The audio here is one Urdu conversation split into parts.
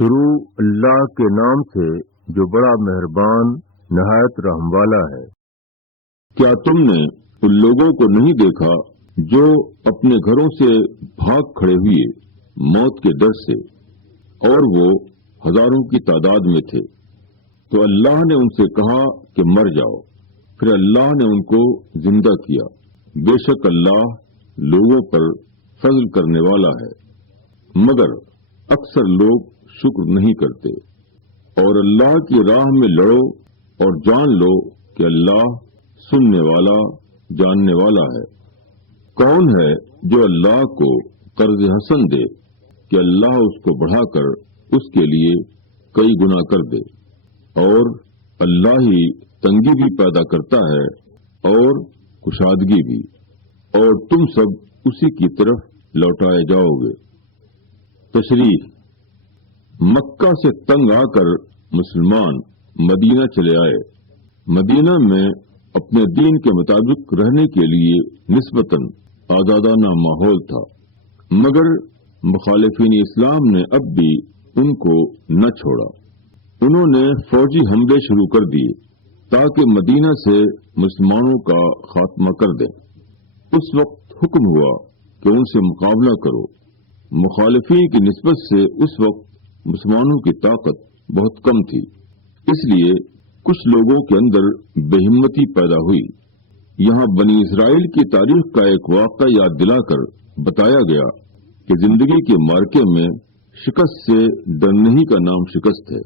شروع اللہ کے نام سے جو بڑا مہربان نہایت رحم والا ہے۔ کیا تم نے ان لوگوں کو نہیں دیکھا جو اپنے گھروں سے بھاگ کھڑے ہوئے موت کے ڈر سے، اور وہ ہزاروں کی تعداد میں تھے؟ تو اللہ نے ان سے کہا کہ مر جاؤ، پھر اللہ نے ان کو زندہ کیا۔ بے شک اللہ لوگوں پر فضل کرنے والا ہے، مگر اکثر لوگ شکر نہیں کرتے۔ اور اللہ کی راہ میں لڑو اور جان لو کہ اللہ سننے والا جاننے والا ہے۔ کون ہے جو اللہ کو قرض حسن دے کہ اللہ اس کو بڑھا کر اس کے لیے کئی گنا کر دے؟ اور اللہ ہی تنگی بھی پیدا کرتا ہے اور کشادگی بھی، اور تم سب اسی کی طرف لوٹائے جاؤ گے۔ تشریح: مکہ سے تنگ آ کر مسلمان مدینہ چلے آئے۔ مدینہ میں اپنے دین کے مطابق رہنے کے لیے نسبتاً آزادانہ ماحول تھا، مگر مخالفین اسلام نے اب بھی ان کو نہ چھوڑا۔ انہوں نے فوجی حملے شروع کر دیے تاکہ مدینہ سے مسلمانوں کا خاتمہ کر دیں۔ اس وقت حکم ہوا کہ ان سے مقابلہ کرو۔ مخالفین کی نسبت سے اس وقت مسلمانوں کی طاقت بہت کم تھی، اس لیے کچھ لوگوں کے اندر بے ہمتی پیدا ہوئی۔ یہاں بنی اسرائیل کی تاریخ کا ایک واقعہ یاد دلا کر بتایا گیا کہ زندگی کے مارکے میں شکست سے ڈرنے ہی کا نام شکست ہے۔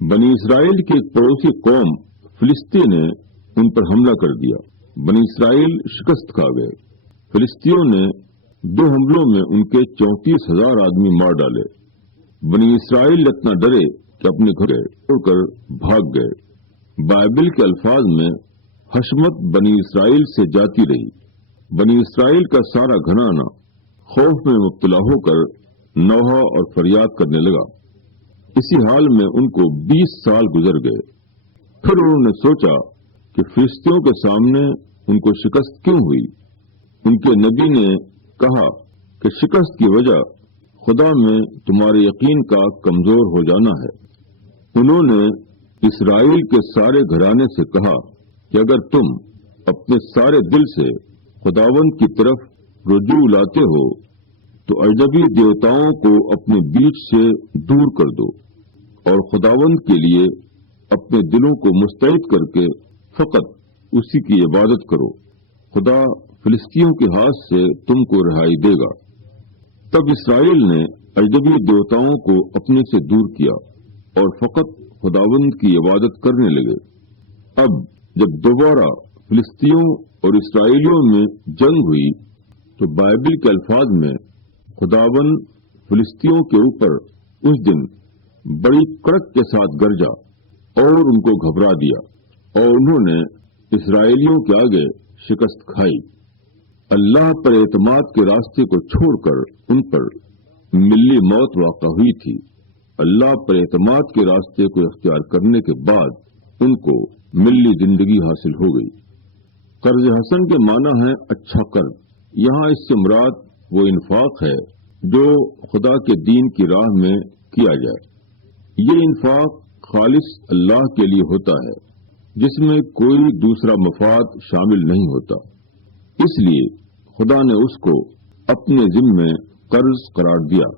بنی اسرائیل کی ایک پڑوسی قوم فلسطین نے ان پر حملہ کر دیا۔ بنی اسرائیل شکست کھا گئے۔ فلسطینیوں نے 2 حملوں میں ان کے 34,000 آدمی مار ڈالے۔ بنی اسرائیل اتنا ڈرے کہ اپنے گھر چھوڑ کر بھاگ گئے۔ بائبل کے الفاظ میں حشمت بنی اسرائیل سے جاتی رہی۔ بنی اسرائیل کا سارا گھرانہ خوف میں مبتلا ہو کر نوحہ اور فریاد کرنے لگا۔ اسی حال میں ان کو 20 سال گزر گئے۔ پھر انہوں نے سوچا کہ فلسطینیوں کے سامنے ان کو شکست کیوں ہوئی؟ ان کے نبی نے کہا کہ شکست کی وجہ خدا میں تمہارے یقین کا کمزور ہو جانا ہے۔ انہوں نے اسرائیل کے سارے گھرانے سے کہا کہ اگر تم اپنے سارے دل سے خداوند کی طرف رجوع لاتے ہو تو اجنبی دیوتاؤں کو اپنے بیچ سے دور کر دو اور خداوند کے لیے اپنے دلوں کو مستعد کر کے فقط اسی کی عبادت کرو۔ خدا فلسطینیوں کے ہاتھ سے تم کو رہائی دے گا۔ تب اسرائیل نے اجنبی دیوتاؤں کو اپنے سے دور کیا اور فقط خداوند کی عبادت کرنے لگے۔ اب جب دوبارہ فلسطینیوں اور اسرائیلیوں میں جنگ ہوئی تو بائبل کے الفاظ میں خداوند فلسطینیوں کے اوپر اس دن بڑی کڑک کے ساتھ گرجا اور ان کو گھبرا دیا، اور انہوں نے اسرائیلیوں کے آگے شکست کھائی۔ اللہ پر اعتماد کے راستے کو چھوڑ کر ان پر ملی موت واقع ہوئی تھی۔ اللہ پر اعتماد کے راستے کو اختیار کرنے کے بعد ان کو ملی زندگی حاصل ہو گئی۔ قرض حسن کے معنی ہے اچھا قرض۔ یہاں اس سے مراد وہ انفاق ہے جو خدا کے دین کی راہ میں کیا جائے۔ یہ انفاق خالص اللہ کے لیے ہوتا ہے، جس میں کوئی دوسرا مفاد شامل نہیں ہوتا۔ اس لیے خدا نے اس کو اپنے ذمے قرض قرار دیا،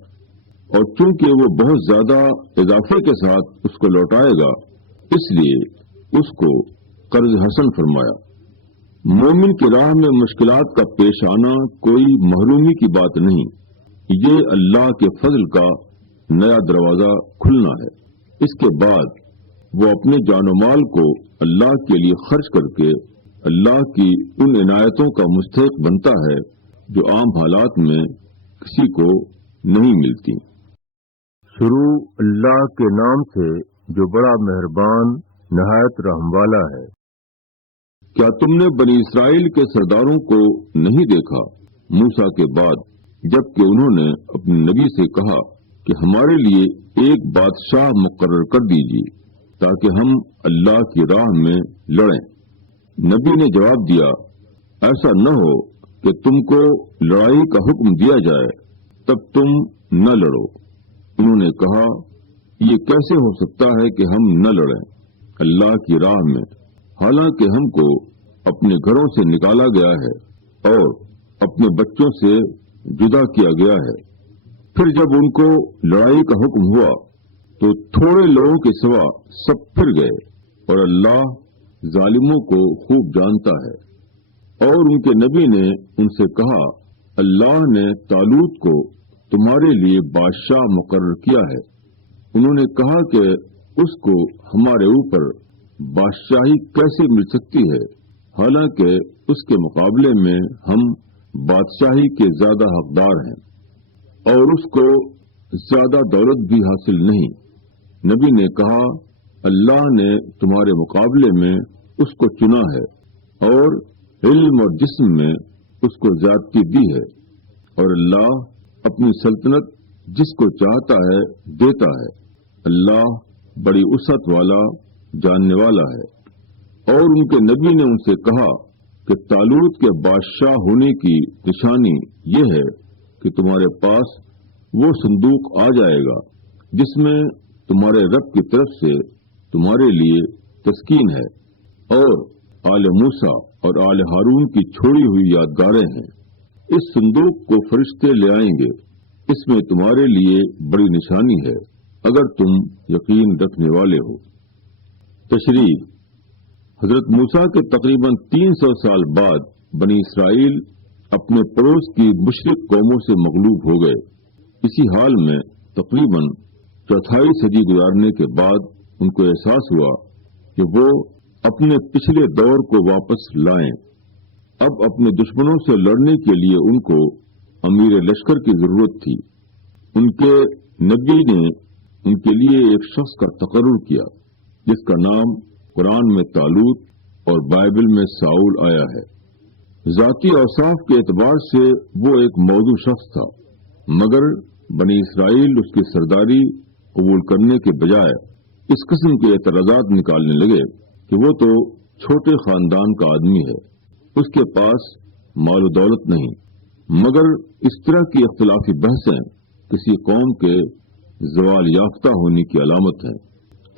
اور چونکہ وہ بہت زیادہ اضافے کے ساتھ اس کو لوٹائے گا، اس لیے اس کو قرض حسن فرمایا۔ مومن کی راہ میں مشکلات کا پیش آنا کوئی محرومی کی بات نہیں، یہ اللہ کے فضل کا نیا دروازہ کھلنا ہے۔ اس کے بعد وہ اپنے جان و مال کو اللہ کے لیے خرچ کر کے اللہ کی ان عنایتوں کا مستحق بنتا ہے جو عام حالات میں کسی کو نہیں ملتی۔ شروع اللہ کے نام سے جو بڑا مہربان نہایت رحم والا ہے۔ کیا تم نے بنی اسرائیل کے سرداروں کو نہیں دیکھا موسیٰ کے بعد، جبکہ انہوں نے اپنے نبی سے کہا کہ ہمارے لیے ایک بادشاہ مقرر کر دیجیے تاکہ ہم اللہ کی راہ میں لڑیں؟ نبی نے جواب دیا، ایسا نہ ہو کہ تم کو لڑائی کا حکم دیا جائے تب تم نہ لڑو۔ انہوں نے کہا، یہ کیسے ہو سکتا ہے کہ ہم نہ لڑیں اللہ کی راہ میں، حالانکہ ہم کو اپنے گھروں سے نکالا گیا ہے اور اپنے بچوں سے جدا کیا گیا ہے۔ پھر جب ان کو لڑائی کا حکم ہوا تو تھوڑے لوگوں کے سوا سب پھر گئے، اور اللہ ظالموں کو خوب جانتا ہے۔ اور ان کے نبی نے ان سے کہا، اللہ نے طالوت کو تمہارے لیے بادشاہ مقرر کیا ہے۔ انہوں نے کہا کہ اس کو ہمارے اوپر بادشاہی کیسے مل سکتی ہے، حالانکہ اس کے مقابلے میں ہم بادشاہی کے زیادہ حقدار ہیں اور اس کو زیادہ دولت بھی حاصل نہیں۔ نبی نے کہا، اللہ نے تمہارے مقابلے میں اس کو چنا ہے اور علم اور جسم میں اس کو زیادتی دی ہے، اور اللہ اپنی سلطنت جس کو چاہتا ہے دیتا ہے۔ اللہ بڑی وسعت والا، جاننے والا ہے۔ اور ان کے نبی نے ان سے کہا کہ طالوت کے بادشاہ ہونے کی نشانی یہ ہے کہ تمہارے پاس وہ صندوق آ جائے گا جس میں تمہارے رب کی طرف سے تمہارے لیے تسکین ہے، اور آل موسیٰ اور آل ہارون کی چھوڑی ہوئی یادگاریں ہیں۔ اس صندوق کو فرشتے لے آئیں گے، اس میں تمہارے لیے بڑی نشانی ہے اگر تم یقین رکھنے والے ہو۔ تشریح: حضرت موسیٰ کے تقریباً 300 سال بعد بنی اسرائیل اپنے پڑوس کی مشرک قوموں سے مغلوب ہو گئے۔ اسی حال میں تقریباً چوتھائی صدی گزارنے کے بعد ان کو احساس ہوا کہ وہ اپنے پچھلے دور کو واپس لائیں۔ اب اپنے دشمنوں سے لڑنے کے لیے ان کو امیر لشکر کی ضرورت تھی۔ ان کے نبی نے ان کے لیے ایک شخص کا تقرر کیا جس کا نام قرآن میں طالوت اور بائبل میں ساؤل آیا ہے۔ ذاتی اوصاف کے اعتبار سے وہ ایک موضوع شخص تھا، مگر بنی اسرائیل اس کی سرداری قبول کرنے کے بجائے اس قسم کے اعتراضات نکالنے لگے کہ وہ تو چھوٹے خاندان کا آدمی ہے، اس کے پاس مال و دولت نہیں۔ مگر اس طرح کی اختلافی بحثیں کسی قوم کے زوال یافتہ ہونے کی علامت ہیں۔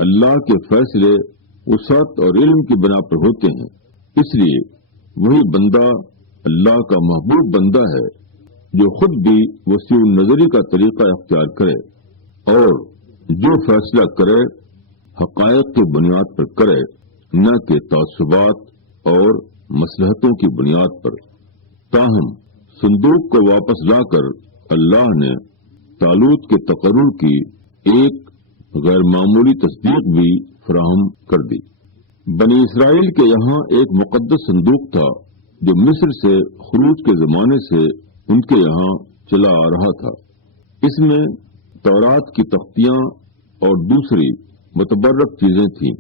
اللہ کے فیصلے وسعت اور علم کی بنا پر ہوتے ہیں، اس لیے وہی بندہ اللہ کا محبوب بندہ ہے جو خود بھی وسیع النظری کا طریقہ اختیار کرے اور جو فیصلہ کرے حقائق کی بنیاد پر کرے، نہ کہ تعصبات اور مصلحتوں کی بنیاد پر۔ تاہم صندوق کو واپس لا کر اللہ نے طالوت کے تقرر کی ایک غیر معمولی تصدیق بھی فراہم کر دی۔ بنی اسرائیل کے یہاں ایک مقدس صندوق تھا جو مصر سے خروج کے زمانے سے ان کے یہاں چلا آ رہا تھا۔ اس میں تورات کی تختیاں اور دوسری متبرک چیزیں تھیں۔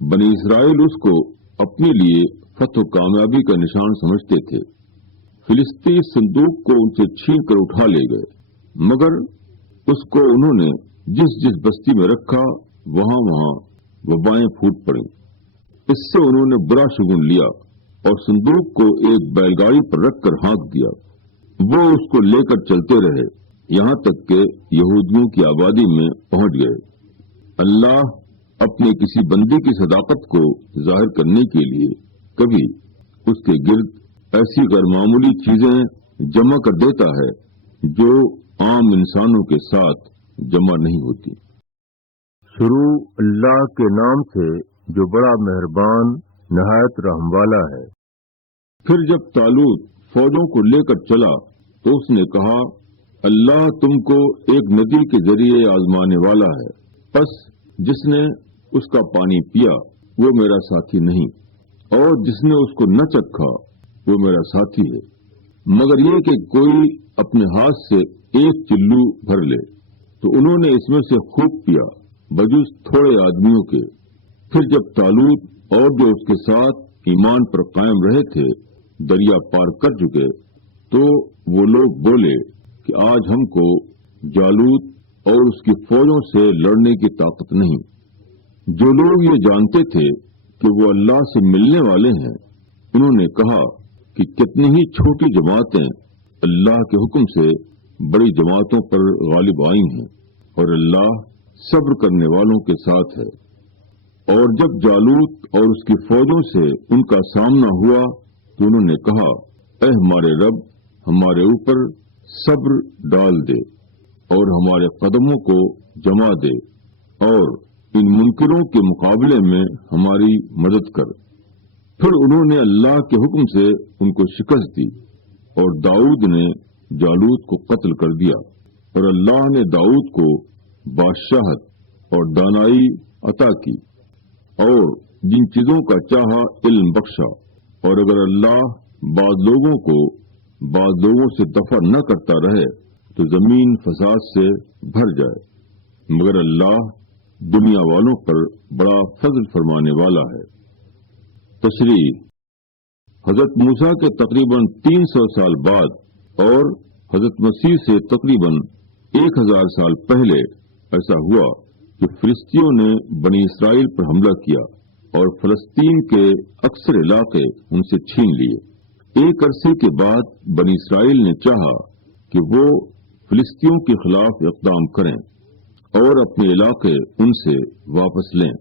بنی اسرائیل اس کو اپنے لیے فتح و کامیابی کا نشان سمجھتے تھے۔ فلسطی اس صندوق کو ان سے چھین کر اٹھا لے گئے، مگر اس کو انہوں نے جس جس بستی میں رکھا وہاں وہاں وبائیں پھوٹ پڑیں۔ اس سے انہوں نے برا شگون لیا اور صندوق کو ایک بیل گاڑی پر رکھ کر ہانک دیا۔ وہ اس کو لے کر چلتے رہے یہاں تک کہ یہودیوں کی آبادی میں پہنچ گئے۔ اللہ اپنے کسی بندے کی صداقت کو ظاہر کرنے کے لیے کبھی اس کے گرد ایسی غیر معمولی چیزیں جمع کر دیتا ہے جو عام انسانوں کے ساتھ جمع نہیں ہوتی۔ شروع اللہ کے نام سے جو بڑا مہربان نہایت رحم والا ہے۔ پھر جب طالوت فوجوں کو لے کر چلا تو اس نے کہا، اللہ تم کو ایک ندی کے ذریعے آزمانے والا ہے، پس جس نے اس کا پانی پیا وہ میرا ساتھی نہیں، اور جس نے اس کو نہ چکھا وہ میرا ساتھی ہے، مگر یہ کہ کوئی اپنے ہاتھ سے ایک چلو بھر لے۔ تو انہوں نے اس میں سے خوب پیا بجز تھوڑے آدمیوں کے۔ پھر جب طالوت اور جو اس کے ساتھ ایمان پر قائم رہے تھے دریا پار کر چکے تو وہ لوگ بولے کہ آج ہم کو جالوت اور اس کی فوجوں سے لڑنے کی طاقت نہیں۔ جو لوگ یہ جانتے تھے کہ وہ اللہ سے ملنے والے ہیں، انہوں نے کہا کہ کتنی ہی چھوٹی جماعتیں اللہ کے حکم سے بڑی جماعتوں پر غالب آئی ہیں، اور اللہ صبر کرنے والوں کے ساتھ ہے۔ اور جب جالوت اور اس کی فوجوں سے ان کا سامنا ہوا تو انہوں نے کہا، اے ہمارے رب، ہمارے اوپر صبر ڈال دے اور ہمارے قدموں کو جما دے اور ان منکروں کے مقابلے میں ہماری مدد کر۔ پھر انہوں نے اللہ کے حکم سے ان کو شکست دی اور داؤد نے جالوت کو قتل کر دیا، اور اللہ نے داؤد کو بادشاہت اور دانائی عطا کی اور جن چیزوں کا چاہا علم بخشا۔ اور اگر اللہ بعض لوگوں کو بعض لوگوں سے دفع نہ کرتا رہے تو زمین فساد سے بھر جائے، مگر اللہ دنیا والوں پر بڑا فضل فرمانے والا ہے۔ تشریح: حضرت موسیٰ کے تقریباً 300 سال بعد اور حضرت مسیح سے تقریباً 1000 سال پہلے ایسا ہوا کہ فلسطینیوں نے بنی اسرائیل پر حملہ کیا اور فلسطین کے اکثر علاقے ان سے چھین لیے۔ ایک عرصے کے بعد بنی اسرائیل نے چاہا کہ وہ فلسطینیوں کے خلاف اقدام کریں اور اپنے علاقے ان سے واپس لیں۔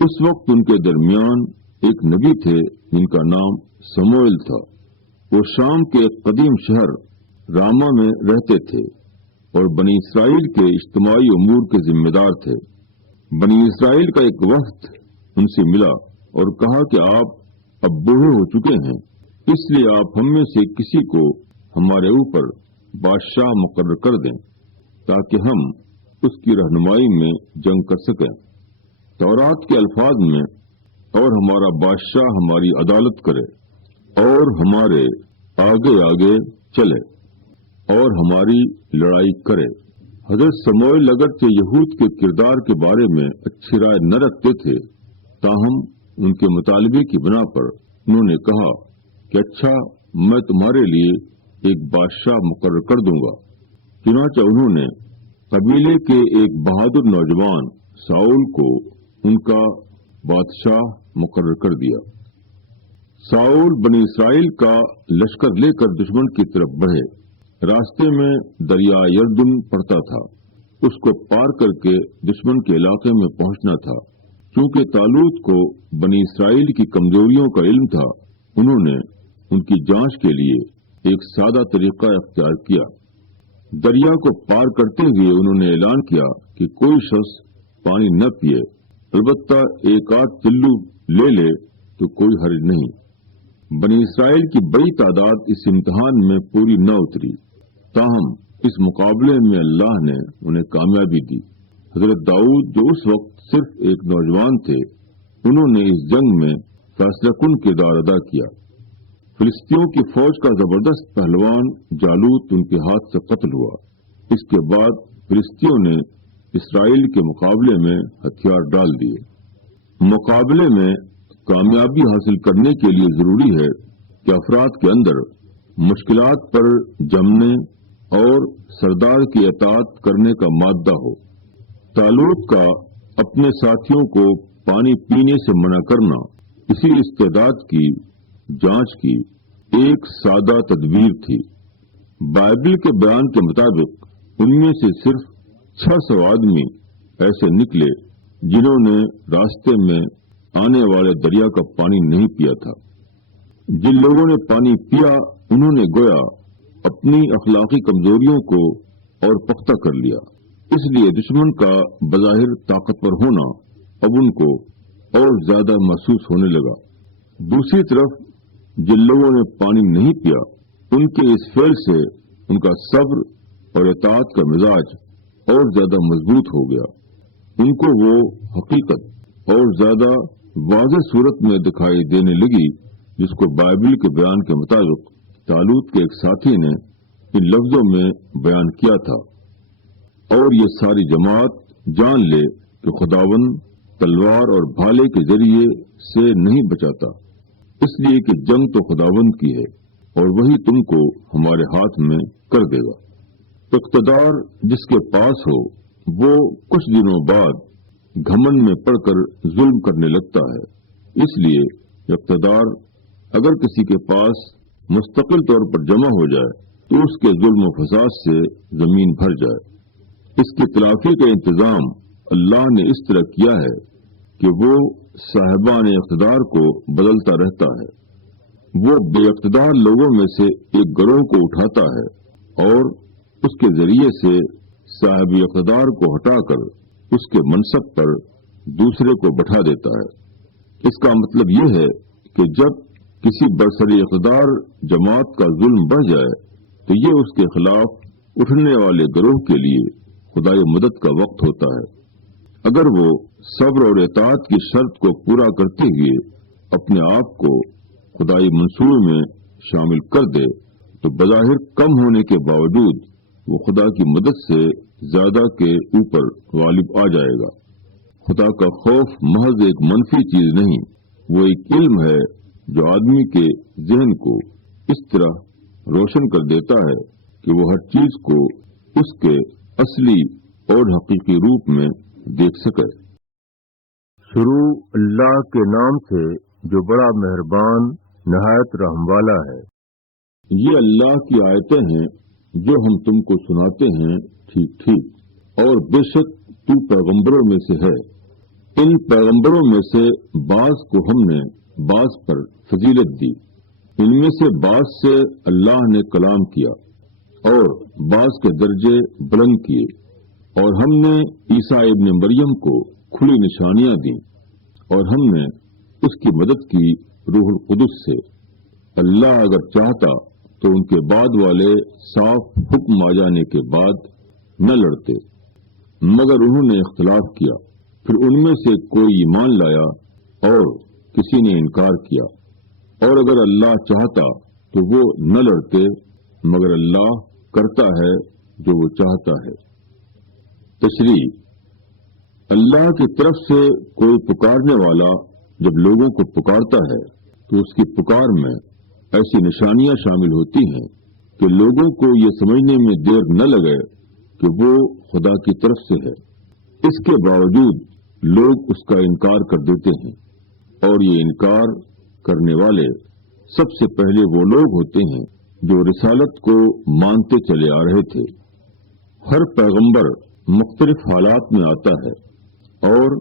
اس وقت ان کے درمیان ایک نبی تھے جن کا نام سموئیل تھا۔ وہ شام کے ایک قدیم شہر راما میں رہتے تھے اور بنی اسرائیل کے اجتماعی امور کے ذمہ دار تھے۔ بنی اسرائیل کا ایک وفد ان سے ملا اور کہا کہ آپ اب بوڑھے ہو چکے ہیں، اس لیے آپ ہم میں سے کسی کو ہمارے اوپر بادشاہ مقرر کر دیں تاکہ ہم اس کی رہنمائی میں جنگ کر سکیں تورات کے الفاظ میں، اور ہمارا بادشاہ ہماری عدالت کرے اور ہمارے آگے آگے چلے اور ہماری لڑائی کرے۔ حضرت سموئیل اگرچہ یہود کے کردار کے بارے میں اچھی رائے نہ رکھتے تھے، تاہم ان کے مطالبے کی بنا پر انہوں نے کہا کہ اچھا، میں تمہارے لیے ایک بادشاہ مقرر کر دوں گا۔ چنانچہ انہوں نے قبیلے کے ایک بہادر نوجوان ساؤل کو ان کا بادشاہ مقرر کر دیا۔ ساؤل بنی اسرائیل کا لشکر لے کر دشمن کی طرف بڑھے۔ راستے میں دریا یردن پڑتا تھا، اس کو پار کر کے دشمن کے علاقے میں پہنچنا تھا۔ چونکہ طالوت کو بنی اسرائیل کی کمزوریوں کا علم تھا، انہوں نے ان کی جانچ کے لیے ایک سادہ طریقہ اختیار کیا۔ دریا کو پار کرتے ہوئے انہوں نے اعلان کیا کہ کوئی شخص پانی نہ پیے، البتہ ایک آدھ چلو لے لے تو کوئی حرج نہیں۔ بنی اسرائیل کی بڑی تعداد اس امتحان میں پوری نہ اتری، تاہم اس مقابلے میں اللہ نے انہیں کامیابی دی۔ حضرت داؤد جو اس وقت صرف ایک نوجوان تھے، انہوں نے اس جنگ میں فیصلہ کن کردار ادا کیا۔ فلسطینیوں کی فوج کا زبردست پہلوان جالوت ان کے ہاتھ سے قتل ہوا۔ اس کے بعد فلسطینیوں نے اسرائیل کے مقابلے میں ہتھیار ڈال دیے۔ مقابلے میں کامیابی حاصل کرنے کے لیے ضروری ہے کہ افراد کے اندر مشکلات پر جمنے اور سردار کی اطاعت کرنے کا مادہ ہو۔ طالوت کا اپنے ساتھیوں کو پانی پینے سے منع کرنا اسی استعداد کی جانچ کی ایک سادہ تدبیر تھی۔ بائبل کے بیان کے مطابق ان میں سے صرف 600 آدمی ایسے نکلے جنہوں نے راستے میں آنے والے دریا کا پانی نہیں پیا تھا۔ جن لوگوں نے پانی پیا انہوں نے گویا اپنی اخلاقی کمزوریوں کو اور پختہ کر لیا، اس لیے دشمن کا بظاہر طاقتور ہونا اب ان کو اور زیادہ محسوس ہونے لگا۔ دوسری طرف جن لوگوں نے پانی نہیں پیا ان کے اس فعل سے ان کا صبر اور اطاعت کا مزاج اور زیادہ مضبوط ہو گیا۔ ان کو وہ حقیقت اور زیادہ واضح صورت میں دکھائی دینے لگی جس کو بائبل کے بیان کے مطابق طالوت کے ایک ساتھی نے ان لفظوں میں بیان کیا تھا، اور یہ ساری جماعت جان لے کہ خداوند تلوار اور بھالے کے ذریعے سے نہیں بچاتا، اس لیے کہ جنگ تو خداوند کی ہے اور وہی تم کو ہمارے ہاتھ میں کر دے گا۔ اقتدار جس کے پاس ہو وہ کچھ دنوں بعد گھمنڈ میں پڑ کر ظلم کرنے لگتا ہے، اس لیے اقتدار اگر کسی کے پاس مستقل طور پر جمع ہو جائے تو اس کے ظلم و فساد سے زمین بھر جائے۔ اس کی تلافی کا انتظام اللہ نے اس طرح کیا ہے کہ وہ صاحبان اقتدار کو بدلتا رہتا ہے۔ وہ بے اقتدار لوگوں میں سے ایک گروہ کو اٹھاتا ہے اور اس کے ذریعے سے صاحب اقتدار کو ہٹا کر اس کے منصب پر دوسرے کو بٹھا دیتا ہے۔ اس کا مطلب یہ ہے کہ جب کسی برسری اقتدار جماعت کا ظلم بڑھ جائے تو یہ اس کے خلاف اٹھنے والے گروہ کے لیے خدائے مدد کا وقت ہوتا ہے۔ اگر وہ صبر اور اطاعت کی شرط کو پورا کرتے ہوئے اپنے آپ کو خدائی منصور میں شامل کر دے تو بظاہر کم ہونے کے باوجود وہ خدا کی مدد سے زیادہ کے اوپر غالب آ جائے گا۔ خدا کا خوف محض ایک منفی چیز نہیں، وہ ایک علم ہے جو آدمی کے ذہن کو اس طرح روشن کر دیتا ہے کہ وہ ہر چیز کو اس کے اصلی اور حقیقی روپ میں دیکھ سکے۔ شروع اللہ کے نام سے جو بڑا مہربان نہایت رحم والا ہے۔ یہ اللہ کی آیتیں ہیں جو ہم تم کو سناتے ہیں ٹھیک ٹھیک، اور بے شک تو پیغمبروں میں سے ہے۔ ان پیغمبروں میں سے بعض کو ہم نے بعض پر فضیلت دی، ان میں سے بعض سے اللہ نے کلام کیا اور بعض کے درجے بلند کیے، اور ہم نے عیسیٰ ابن مریم کو کھلی نشانیاں دیں، اور ہم نے اس کی مدد کی روح القدس سے۔ اللہ اگر چاہتا تو ان کے بعد والے صاف حکم آ جانے کے بعد نہ لڑتے، مگر انہوں نے اختلاف کیا، پھر ان میں سے کوئی ایمان لایا اور کسی نے انکار کیا، اور اگر اللہ چاہتا تو وہ نہ لڑتے، مگر اللہ کرتا ہے جو وہ چاہتا ہے۔ تشریح: اللہ کی طرف سے کوئی پکارنے والا جب لوگوں کو پکارتا ہے تو اس کی پکار میں ایسی نشانیاں شامل ہوتی ہیں کہ لوگوں کو یہ سمجھنے میں دیر نہ لگے کہ وہ خدا کی طرف سے ہے۔ اس کے باوجود لوگ اس کا انکار کر دیتے ہیں، اور یہ انکار کرنے والے سب سے پہلے وہ لوگ ہوتے ہیں جو رسالت کو مانتے چلے آ رہے تھے۔ ہر پیغمبر مختلف حالات میں آتا ہے اور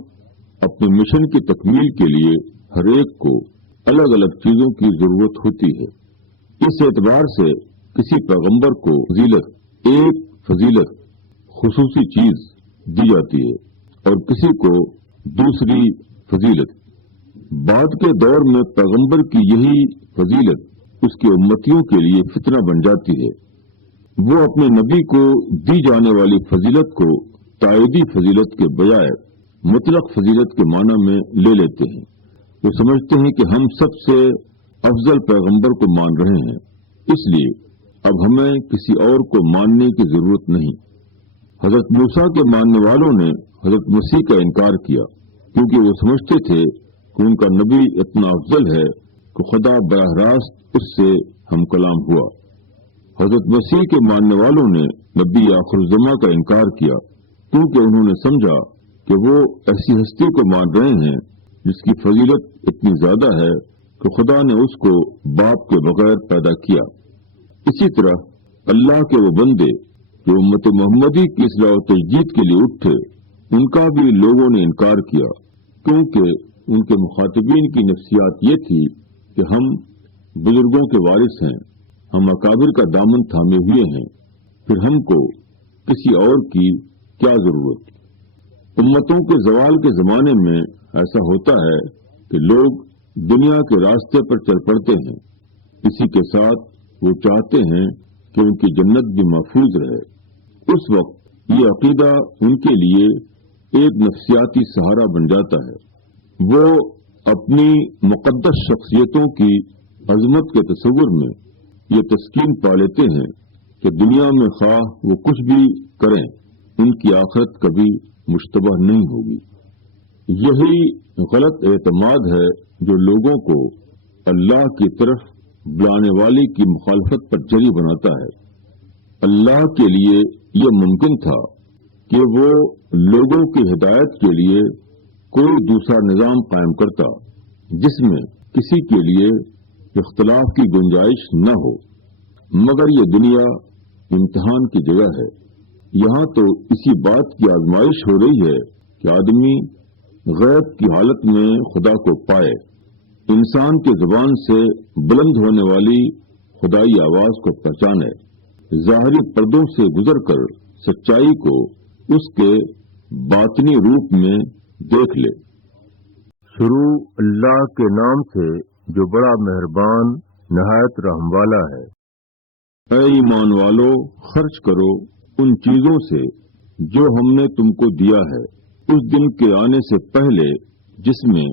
اپنے مشن کی تکمیل کے لیے ہر ایک کو الگ الگ چیزوں کی ضرورت ہوتی ہے۔ اس اعتبار سے کسی پیغمبر کو ایک فضیلت خصوصی چیز دی جاتی ہے اور کسی کو دوسری فضیلت۔ بعد کے دور میں پیغمبر کی یہی فضیلت اس کے امتیوں کے لیے فتنہ بن جاتی ہے۔ وہ اپنے نبی کو دی جانے والی فضیلت کو تائیدی فضیلت کے بجائے مطلق فضیلت کے معنی میں لے لیتے ہیں۔ وہ سمجھتے ہیں کہ ہم سب سے افضل پیغمبر کو مان رہے ہیں، اس لیے اب ہمیں کسی اور کو ماننے کی ضرورت نہیں۔ حضرت موسیٰ کے ماننے والوں نے حضرت مسیح کا انکار کیا کیونکہ وہ سمجھتے تھے کہ ان کا نبی اتنا افضل ہے کہ خدا براہ راست اس سے ہم کلام ہوا۔ حضرت مسیح کے ماننے والوں نے نبی آخر الزماں کا انکار کیا کیونکہ انہوں نے سمجھا کہ وہ ایسی ہستی کو مان رہے ہیں جس کی فضیلت اتنی زیادہ ہے کہ خدا نے اس کو باپ کے بغیر پیدا کیا۔ اسی طرح اللہ کے وہ بندے جو امت محمدی کی اصلاح و تجدید کے لیے اٹھے، ان کا بھی لوگوں نے انکار کیا کیونکہ ان کے مخاطبین کی نفسیات یہ تھی کہ ہم بزرگوں کے وارث ہیں، ہم اکابر کا دامن تھامے ہوئے ہیں، پھر ہم کو کسی اور کی کیا ضرورت۔ امتوں کے زوال کے زمانے میں ایسا ہوتا ہے کہ لوگ دنیا کے راستے پر چل پڑتے ہیں، اسی کے ساتھ وہ چاہتے ہیں کہ ان کی جنت بھی محفوظ رہے۔ اس وقت یہ عقیدہ ان کے لیے ایک نفسیاتی سہارا بن جاتا ہے۔ وہ اپنی مقدس شخصیتوں کی عظمت کے تصور میں یہ تسکین پا لیتے ہیں کہ دنیا میں خواہ وہ کچھ بھی کریں، ان کی آخرت کبھی مشتبہ نہیں ہوگی۔ یہی غلط اعتماد ہے جو لوگوں کو اللہ کی طرف بلانے والی کی مخالفت پر جری بناتا ہے۔ اللہ کے لیے یہ ممکن تھا کہ وہ لوگوں کی ہدایت کے لیے کوئی دوسرا نظام قائم کرتا جس میں کسی کے لیے اختلاف کی گنجائش نہ ہو، مگر یہ دنیا امتحان کی جگہ ہے۔ یہاں تو اسی بات کی آزمائش ہو رہی ہے کہ آدمی غیب کی حالت میں خدا کو پائے، انسان کے زبان سے بلند ہونے والی خدائی آواز کو پہچانے، ظاہری پردوں سے گزر کر سچائی کو اس کے باطنی روپ میں دیکھ لے۔ شروع اللہ کے نام سے جو بڑا مہربان نہایت رحم والا ہے۔ اے ایمان والو، خرچ کرو ان چیزوں سے جو ہم نے تم کو دیا ہے، اس دن کے آنے سے پہلے جس میں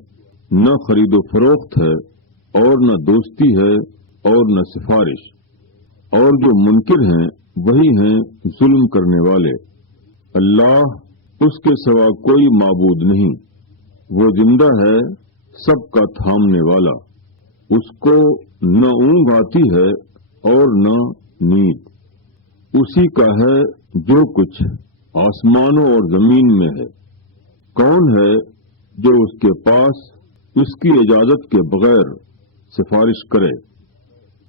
نہ خرید و فروخت ہے اور نہ دوستی ہے اور نہ سفارش، اور جو منکر ہیں وہی ہیں ظلم کرنے والے۔ اللہ اس کے سوا کوئی معبود نہیں، وہ زندہ ہے، سب کا تھامنے والا، اس کو نہ اونگ آتی ہے اور نہ نیند، اسی کا ہے جو کچھ آسمانوں اور زمین میں ہے۔ کون ہے جو اس کے پاس اس کی اجازت کے بغیر سفارش کرے؟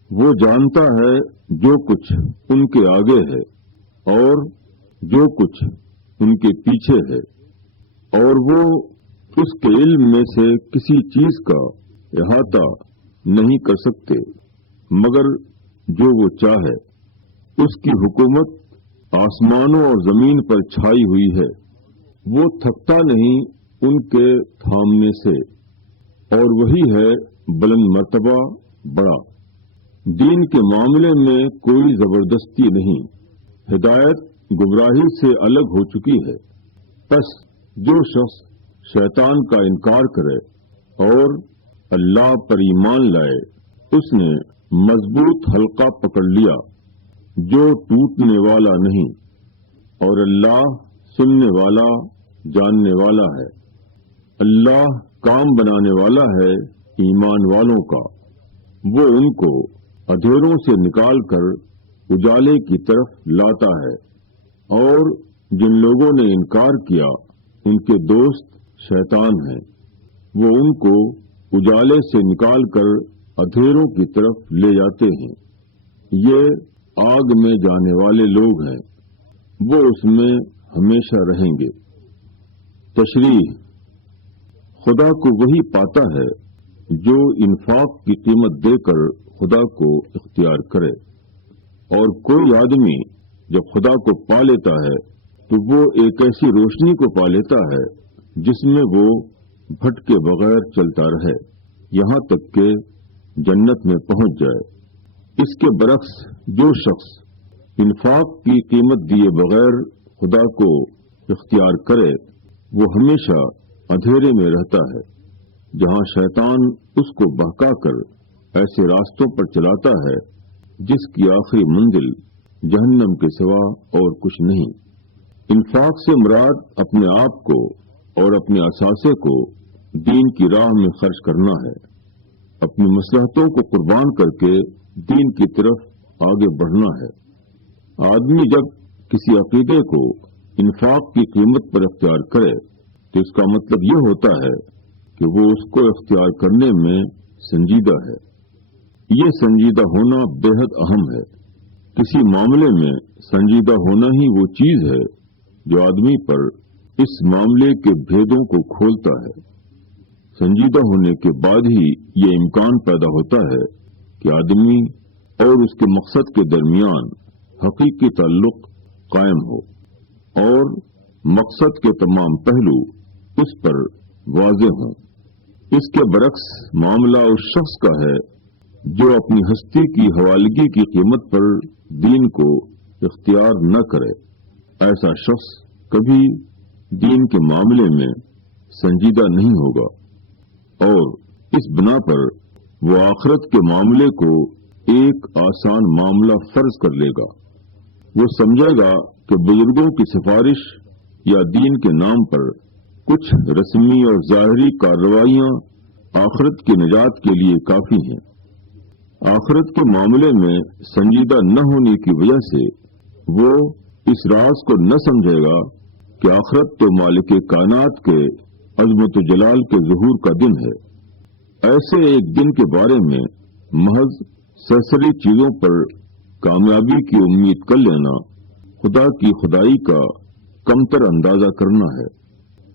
وہ جانتا ہے جو کچھ ان کے آگے ہے اور جو کچھ ان کے پیچھے ہے، اور وہ اس کے علم میں سے کسی چیز کا احاطہ نہیں کر سکتے مگر جو وہ چاہے۔ اس کی حکومت آسمانوں اور زمین پر چھائی ہوئی ہے، وہ تھکتا نہیں ان کے تھامنے سے، اور وہی ہے بلند مرتبہ بڑا۔ دین کے معاملے میں کوئی زبردستی نہیں، ہدایت گمراہی سے الگ ہو چکی ہے۔ بس جو شخص شیطان کا انکار کرے اور اللہ پر ایمان لائے، اس نے مضبوط حلقہ پکڑ لیا جو ٹوٹنے والا نہیں، اور اللہ سننے والا جاننے والا ہے۔ اللہ کام بنانے والا ہے ایمان والوں کا، وہ ان کو اندھیروں سے نکال کر اجالے کی طرف لاتا ہے، اور جن لوگوں نے انکار کیا ان کے دوست شیطان ہیں، وہ ان کو اجالے سے نکال کر اندھیروں کی طرف لے جاتے ہیں۔ یہ آگ میں جانے والے لوگ ہیں، وہ اس میں ہمیشہ رہیں گے۔ تشریح: خدا کو وہی پاتا ہے جو انفاق کی قیمت دے کر خدا کو اختیار کرے، اور کوئی آدمی جب خدا کو پا لیتا ہے تو وہ ایک ایسی روشنی کو پا لیتا ہے جس میں وہ بھٹکے بغیر چلتا رہے یہاں تک کہ جنت میں پہنچ جائے۔ اس کے برعکس جو شخص انفاق کی قیمت دیے بغیر خدا کو اختیار کرے، وہ ہمیشہ اندھیرے میں رہتا ہے، جہاں شیطان اس کو بہکا کر ایسے راستوں پر چلاتا ہے جس کی آخری منزل جہنم کے سوا اور کچھ نہیں۔ انفاق سے مراد اپنے آپ کو اور اپنے اثاثے کو دین کی راہ میں خرچ کرنا ہے، اپنی مصلحتوں کو قربان کر کے دین کی طرف آگے بڑھنا ہے۔ آدمی جب کسی عقیدے کو انفاق کی قیمت پر اختیار کرے تو اس کا مطلب یہ ہوتا ہے کہ وہ اس کو اختیار کرنے میں سنجیدہ ہے۔ یہ سنجیدہ ہونا بے حد اہم ہے۔ کسی معاملے میں سنجیدہ ہونا ہی وہ چیز ہے جو آدمی پر اس معاملے کے بھیدوں کو کھولتا ہے۔ سنجیدہ ہونے کے بعد ہی یہ امکان پیدا ہوتا ہے کہ آدمی اور اس کے مقصد کے درمیان حقیقی تعلق قائم ہو، اور مقصد کے تمام پہلو اس پر واضح ہوں۔ اس کے برعکس معاملہ اس شخص کا ہے جو اپنی ہستی کی حوالگی کی قیمت پر دین کو اختیار نہ کرے۔ ایسا شخص کبھی دین کے معاملے میں سنجیدہ نہیں ہوگا، اور اس بنا پر وہ آخرت کے معاملے کو ایک آسان معاملہ فرض کر لے گا۔ وہ سمجھے گا کہ بزرگوں کی سفارش یا دین کے نام پر کچھ رسمی اور ظاہری کارروائیاں آخرت کی نجات کے لیے کافی ہیں۔ آخرت کے معاملے میں سنجیدہ نہ ہونے کی وجہ سے وہ اس راز کو نہ سمجھے گا کہ آخرت تو مالک کائنات کے عظمت و جلال کے ظہور کا دن ہے۔ ایسے ایک دن کے بارے میں محض سرسری چیزوں پر کامیابی کی امید کر لینا خدا کی خدائی کا کمتر اندازہ کرنا ہے۔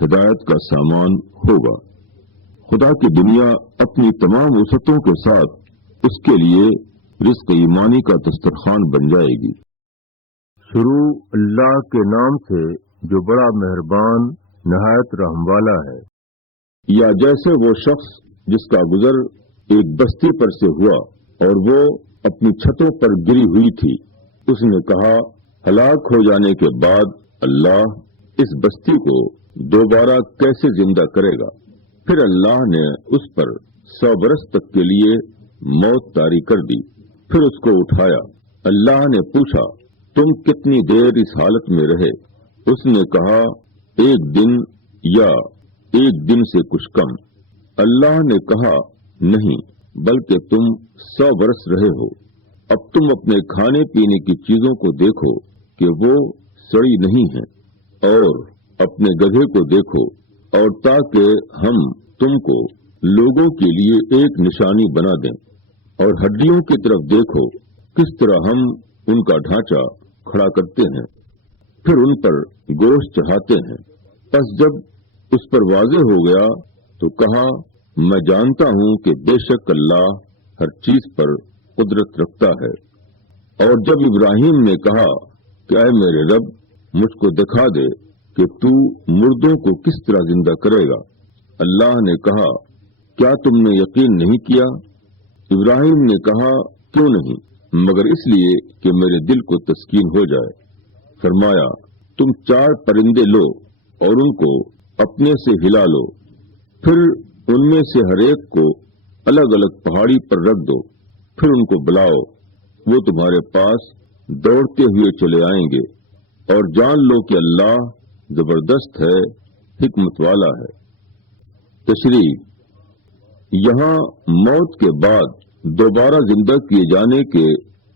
ہدایت کا سامان ہوگا۔ خدا کی دنیا اپنی تمام وسعتوں کے ساتھ اس کے لیے رزق ایمانی کا دسترخوان بن جائے گی۔ شروع اللہ کے نام سے جو بڑا مہربان نہایت رحم والا ہے۔ یا جیسے وہ شخص جس کا گزر ایک بستی پر سے ہوا اور وہ اپنی چھتوں پر گری ہوئی تھی، اس نے کہا ہلاک ہو جانے کے بعد اللہ اس بستی کو دوبارہ کیسے زندہ کرے گا؟ پھر اللہ نے اس پر 100 برس تک کے لیے موت طاری کر دی، پھر اس کو اٹھایا۔ اللہ نے پوچھا تم کتنی دیر اس حالت میں رہے؟ اس نے کہا 1 دن یا 1 دن سے کچھ کم۔ اللہ نے کہا نہیں، بلکہ تم 100 برس رہے ہو۔ اب تم اپنے کھانے پینے کی چیزوں کو دیکھو کہ وہ سڑی نہیں ہیں، اور اپنے گدھے کو دیکھو، اور تاکہ ہم تم کو لوگوں کے لیے ایک نشانی بنا دیں، اور ہڈیوں کی طرف دیکھو کس طرح ہم ان کا ڈھانچہ کھڑا کرتے ہیں، پھر ان پر گوشت چڑھاتے ہیں۔ پس جب اس پر واضح ہو گیا تو کہا میں جانتا ہوں کہ بے شک اللہ ہر چیز پر قدرت رکھتا ہے۔ اور جب ابراہیم نے کہا کہ اے میرے رب مجھ کو دکھا دے کہ تو مردوں کو کس طرح زندہ کرے گا، اللہ نے کہا کیا تم نے یقین نہیں کیا؟ ابراہیم نے کہا کیوں نہیں، مگر اس لیے کہ میرے دل کو تسکین ہو جائے۔ فرمایا تم 4 پرندے لو اور ان کو اپنے سے ہلا لو، پھر ان میں سے ہر ایک کو الگ الگ پہاڑی پر رکھ دو، پھر ان کو بلاؤ، وہ تمہارے پاس دوڑتے ہوئے چلے آئیں گے، اور جان لو کہ اللہ زبردست ہے، حکمت والا ہے۔ تشریح: یہاں موت کے بعد دوبارہ زندہ کیے جانے کے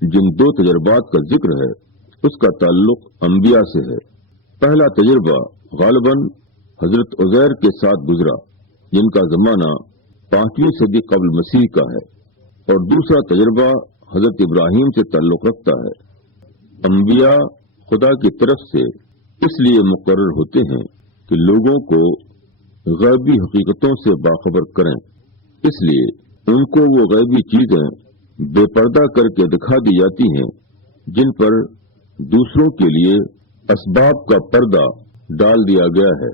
جن 2 تجربات کا ذکر ہے اس کا تعلق انبیاء سے ہے۔ پہلا تجربہ غالباً حضرت عزیر کے ساتھ گزرا، جن کا زمانہ 5ویں صدی قبل مسیح کا ہے، اور دوسرا تجربہ حضرت ابراہیم سے تعلق رکھتا ہے۔ انبیاء خدا کی طرف سے اس لیے مقرر ہوتے ہیں کہ لوگوں کو غیبی حقیقتوں سے باخبر کریں، اس لیے ان کو وہ غیبی چیزیں بے پردہ کر کے دکھا دی جاتی ہیں جن پر دوسروں کے لیے اسباب کا پردہ ڈال دیا گیا ہے۔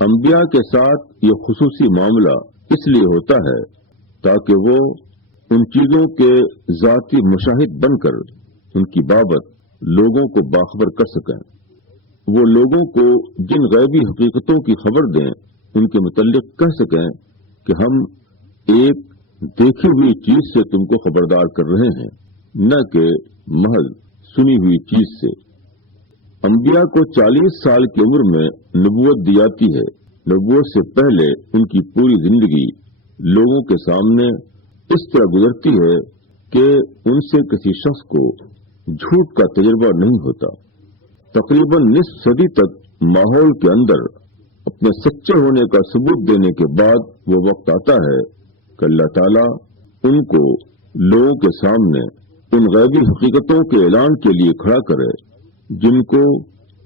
انبیاء کے ساتھ یہ خصوصی معاملہ اس لیے ہوتا ہے تاکہ وہ ان چیزوں کے ذاتی مشاہد بن کر ان کی بابت لوگوں کو باخبر کر سکیں۔ وہ لوگوں کو جن غیبی حقیقتوں کی خبر دیں ان کے متعلق کہہ سکیں کہ ہم ایک دیکھی ہوئی چیز سے تم کو خبردار کر رہے ہیں، نہ کہ محض سنی ہوئی چیز سے۔ انبیاء کو 40 سال کی عمر میں نبوت دی جاتی ہے۔ نبوت سے پہلے ان کی پوری زندگی لوگوں کے سامنے اس طرح گزرتی ہے کہ ان سے کسی شخص کو جھوٹ کا تجربہ نہیں ہوتا۔ تقریباً نصف صدی تک ماحول کے اندر اپنے سچے ہونے کا ثبوت دینے کے بعد وہ وقت آتا ہے کہ اللہ تعالیٰ ان کو لوگوں کے سامنے ان غیبی حقیقتوں کے اعلان کے لیے کھڑا کرے جن کو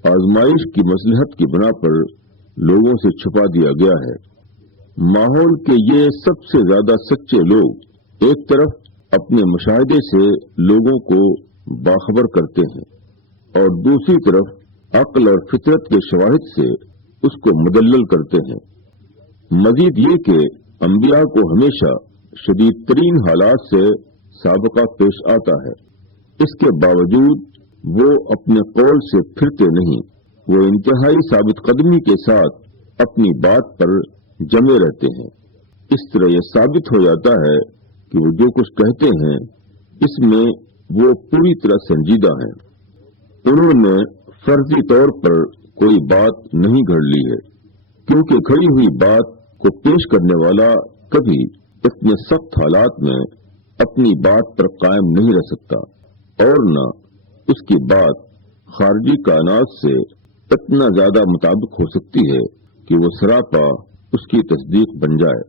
آزمائش کی مصلحت کی بنا پر لوگوں سے چھپا دیا گیا ہے۔ ماحول کے یہ سب سے زیادہ سچے لوگ ایک طرف اپنے مشاہدے سے لوگوں کو باخبر کرتے ہیں، اور دوسری طرف عقل اور فطرت کے شواہد سے اس کو مدلل کرتے ہیں۔ مزید یہ کہ انبیاء کو ہمیشہ شدید ترین حالات سے سابقہ پیش آتا ہے، اس کے باوجود وہ اپنے قول سے پھرتے نہیں، وہ انتہائی ثابت قدمی کے ساتھ اپنی بات پر جمے رہتے ہیں۔ اس طرح یہ ثابت ہو جاتا ہے کہ وہ جو کچھ کہتے ہیں اس میں وہ پوری طرح سنجیدہ ہیں۔ انہوں نے فرضی طور پر کوئی بات نہیں گھڑ لی ہے، کیونکہ کھڑی ہوئی بات کو پیش کرنے والا کبھی اتنے سخت حالات میں اپنی بات پر قائم نہیں رہ سکتا، اور نہ اس کی بات خارجی کائنات سے اتنا زیادہ مطابق ہو سکتی ہے کہ وہ سراپا اس کی تصدیق بن جائے۔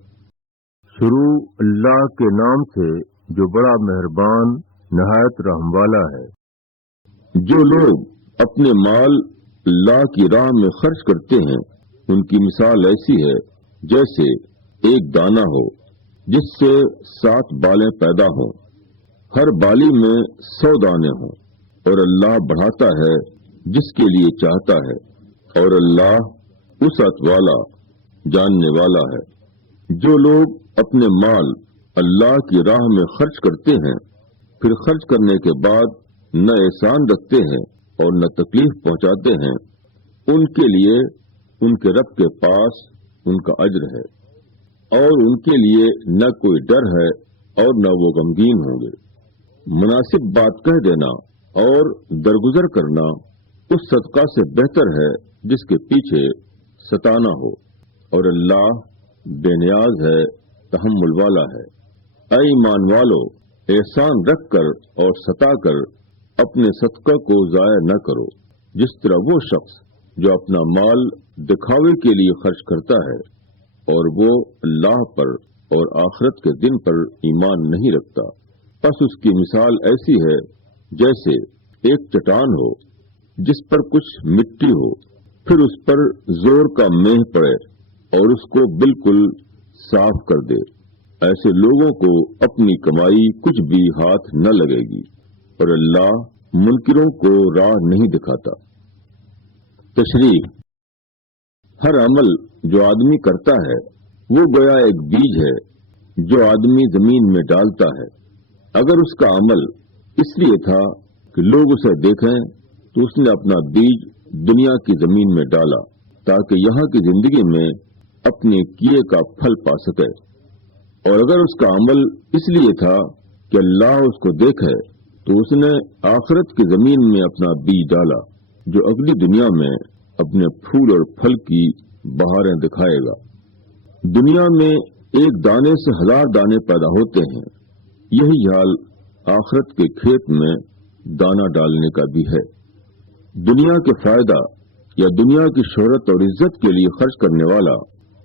شروع اللہ کے نام سے جو بڑا مہربان نہایت رحم والا ہے۔ جو لوگ اپنے مال اللہ کی راہ میں خرچ کرتے ہیں ان کی مثال ایسی ہے جیسے ایک دانہ ہو جس سے 7 بالیں پیدا ہوں، ہر بالی میں 100 دانے ہوں، اور اللہ بڑھاتا ہے جس کے لیے چاہتا ہے، اور اللہ وسعت والا جاننے والا ہے۔ جو لوگ اپنے مال اللہ کی راہ میں خرچ کرتے ہیں، پھر خرچ کرنے کے بعد نہ احسان رکھتے ہیں اور نہ تکلیف پہنچاتے ہیں، ان کے لیے ان کے رب کے پاس ان کا اجر ہے، اور ان کے لیے نہ کوئی ڈر ہے اور نہ وہ غمگین ہوں گے۔ مناسب بات کہہ دینا اور درگزر کرنا اس صدقہ سے بہتر ہے جس کے پیچھے ستانا ہو، اور اللہ بے نیاز ہے، تحمل والا ہے۔ اے ایمان والو، احسان رکھ کر اور ستا کر اپنے صدقہ کو ضائع نہ کرو، جس طرح وہ شخص جو اپنا مال دکھاوے کے لیے خرچ کرتا ہے اور وہ اللہ پر اور آخرت کے دن پر ایمان نہیں رکھتا، پس اس کی مثال ایسی ہے جیسے ایک چٹان ہو جس پر کچھ مٹی ہو، پھر اس پر زور کا مہ پڑے اور اس کو بالکل صاف کر دے۔ ایسے لوگوں کو اپنی کمائی کچھ بھی ہاتھ نہ لگے گی، اور اللہ منکروں کو راہ نہیں دکھاتا۔ تشریح: ہر عمل جو آدمی کرتا ہے وہ گویا ایک بیج ہے جو آدمی زمین میں ڈالتا ہے۔ اگر اس کا عمل اس لیے تھا کہ لوگ اسے دیکھیں تو اس نے اپنا بیج دنیا کی زمین میں ڈالا تاکہ یہاں کی زندگی میں اپنے کیے کا پھل پا سکے، اور اگر اس کا عمل اس لیے تھا کہ اللہ اس کو دیکھے تو اس نے آخرت کی زمین میں اپنا بیج ڈالا جو اگلی دنیا میں اپنے پھول اور پھل کی بہاریں دکھائے گا۔ دنیا میں ایک دانے سے 1000 دانے پیدا ہوتے ہیں، یہی حال آخرت کے کھیت میں دانہ ڈالنے کا بھی ہے۔ دنیا کے فائدہ یا دنیا کی شہرت اور عزت کے لیے خرچ کرنے والا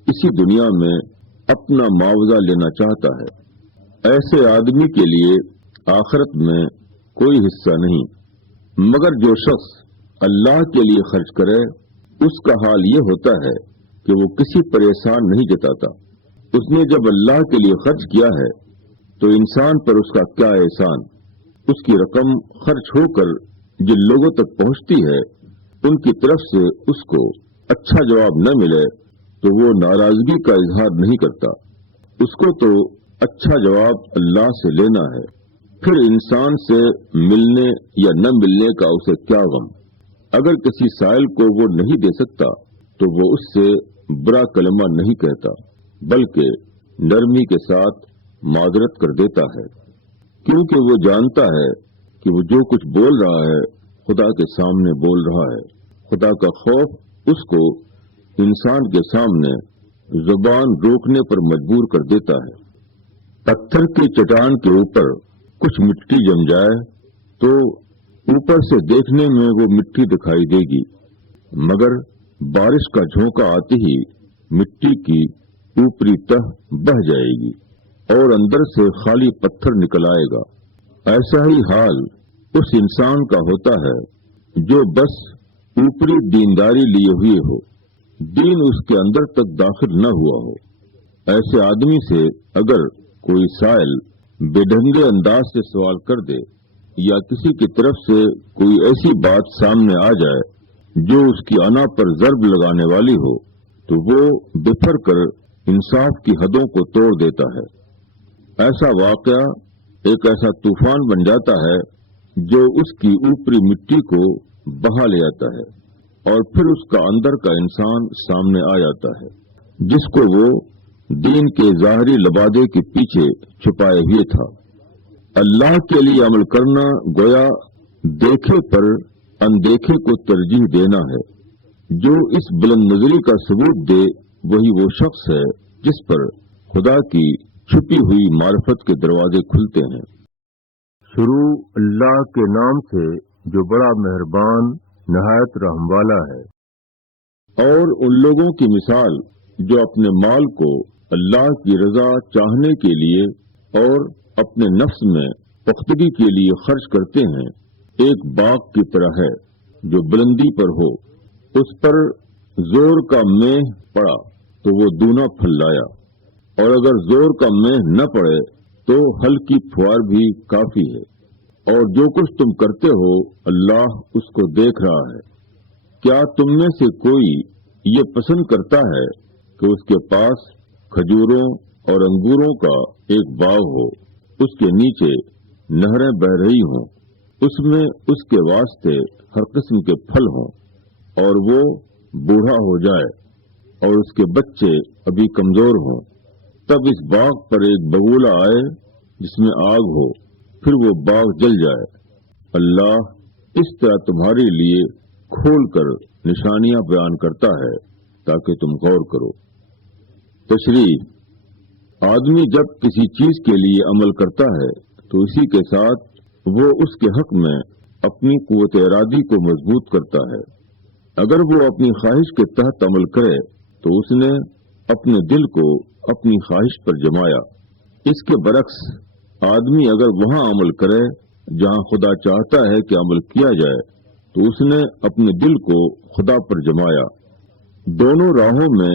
اسی دنیا میں اپنا معاوضہ لینا چاہتا ہے۔ ایسے آدمی کے لیے آخرت میں کوئی حصہ نہیں، مگر جو شخص اللہ کے لیے خرچ کرے اس کا حال یہ ہوتا ہے کہ وہ کسی پر احسان نہیں جتاتا۔ اس نے جب اللہ کے لیے خرچ کیا ہے تو انسان پر اس کا کیا احسان؟ اس کی رقم خرچ ہو کر جن لوگوں تک پہنچتی ہے ان کی طرف سے اس کو اچھا جواب نہ ملے تو وہ ناراضگی کا اظہار نہیں کرتا۔ اس کو تو اچھا جواب اللہ سے لینا ہے، پھر انسان سے ملنے یا نہ ملنے کا اسے کیا غم۔ اگر کسی سائل کو وہ نہیں دے سکتا تو وہ اس سے برا کلمہ نہیں کہتا، بلکہ نرمی کے ساتھ معذرت کر دیتا ہے، کیونکہ وہ جانتا ہے کہ وہ جو کچھ بول رہا ہے خدا کے سامنے بول رہا ہے۔ خدا کا خوف اس کو انسان کے سامنے زبان روکنے پر مجبور کر دیتا ہے۔ پتھر کی چٹان کے اوپر کچھ مٹی جم جائے تو اوپر سے دیکھنے میں وہ مٹی دکھائی دے گی، مگر بارش کا جھونکا آتے ہی مٹی کی اوپری تہ بہہ جائے گی اور اندر سے خالی پتھر نکل آئے گا۔ ایسا ہی حال اس انسان کا ہوتا ہے جو بس اوپری دینداری لیے ہوئے ہو، دین اس کے اندر تک داخل نہ ہوا ہو۔ ایسے آدمی سے اگر کوئی سائل بے ڈھنگے انداز سے سوال کر دے یا کسی کی طرف سے کوئی ایسی بات سامنے آ جائے جو اس کی انا پر ضرب لگانے والی ہو تو وہ بفر کر انصاف کی حدوں کو توڑ دیتا ہے۔ ایسا واقعہ ایک ایسا طوفان بن جاتا ہے جو اس کی اوپری مٹی کو بہا لے آتا ہے اور پھر اس کا اندر کا انسان سامنے آ جاتا ہے جس کو وہ دین کے ظاہری لبادے کے پیچھے چھپائے ہوئے تھا۔ اللہ کے لیے عمل کرنا گویا دیکھے پر اندیکھے کو ترجیح دینا ہے۔ جو اس بلند نظری کا ثبوت دے وہی وہ شخص ہے جس پر خدا کی چھپی ہوئی معرفت کے دروازے کھلتے ہیں۔ شروع اللہ کے نام سے جو بڑا مہربان نہایت رحم والا ہے۔ اور ان لوگوں کی مثال جو اپنے مال کو اللہ کی رضا چاہنے کے لیے اور اپنے نفس میں پختگی کے لیے خرچ کرتے ہیں، ایک باغ کی طرح ہے جو بلندی پر ہو، اس پر زور کا میہ پڑا تو وہ دونا پھل لایا، اور اگر زور کا میہ نہ پڑے تو ہلکی پھوار بھی کافی ہے۔ اور جو کچھ تم کرتے ہو اللہ اس کو دیکھ رہا ہے۔ کیا تم میں سے کوئی یہ پسند کرتا ہے کہ اس کے پاس کھجوروں اور انگوروں کا ایک باغ ہو، اس کے نیچے نہریں بہ رہی ہوں، اس میں اس کے واسطے ہر قسم کے پھل ہوں، اور وہ بوڑھا ہو جائے اور اس کے بچے ابھی کمزور ہوں، تب اس باغ پر ایک بگولا آئے جس میں آگ ہو، پھر وہ باغ جل جائے۔ اللہ اس طرح تمہارے لیے کھول کر نشانیاں بیان کرتا ہے تاکہ تم غور کرو۔ تشریح: آدمی جب کسی چیز کے لیے عمل کرتا ہے تو اسی کے ساتھ وہ اس کے حق میں اپنی قوت ارادی کو مضبوط کرتا ہے۔ اگر وہ اپنی خواہش کے تحت عمل کرے تو اس نے اپنے دل کو اپنی خواہش پر جمایا۔ اس کے برعکس آدمی اگر وہاں عمل کرے جہاں خدا چاہتا ہے کہ عمل کیا جائے تو اس نے اپنے دل کو خدا پر جمایا۔ دونوں راہوں میں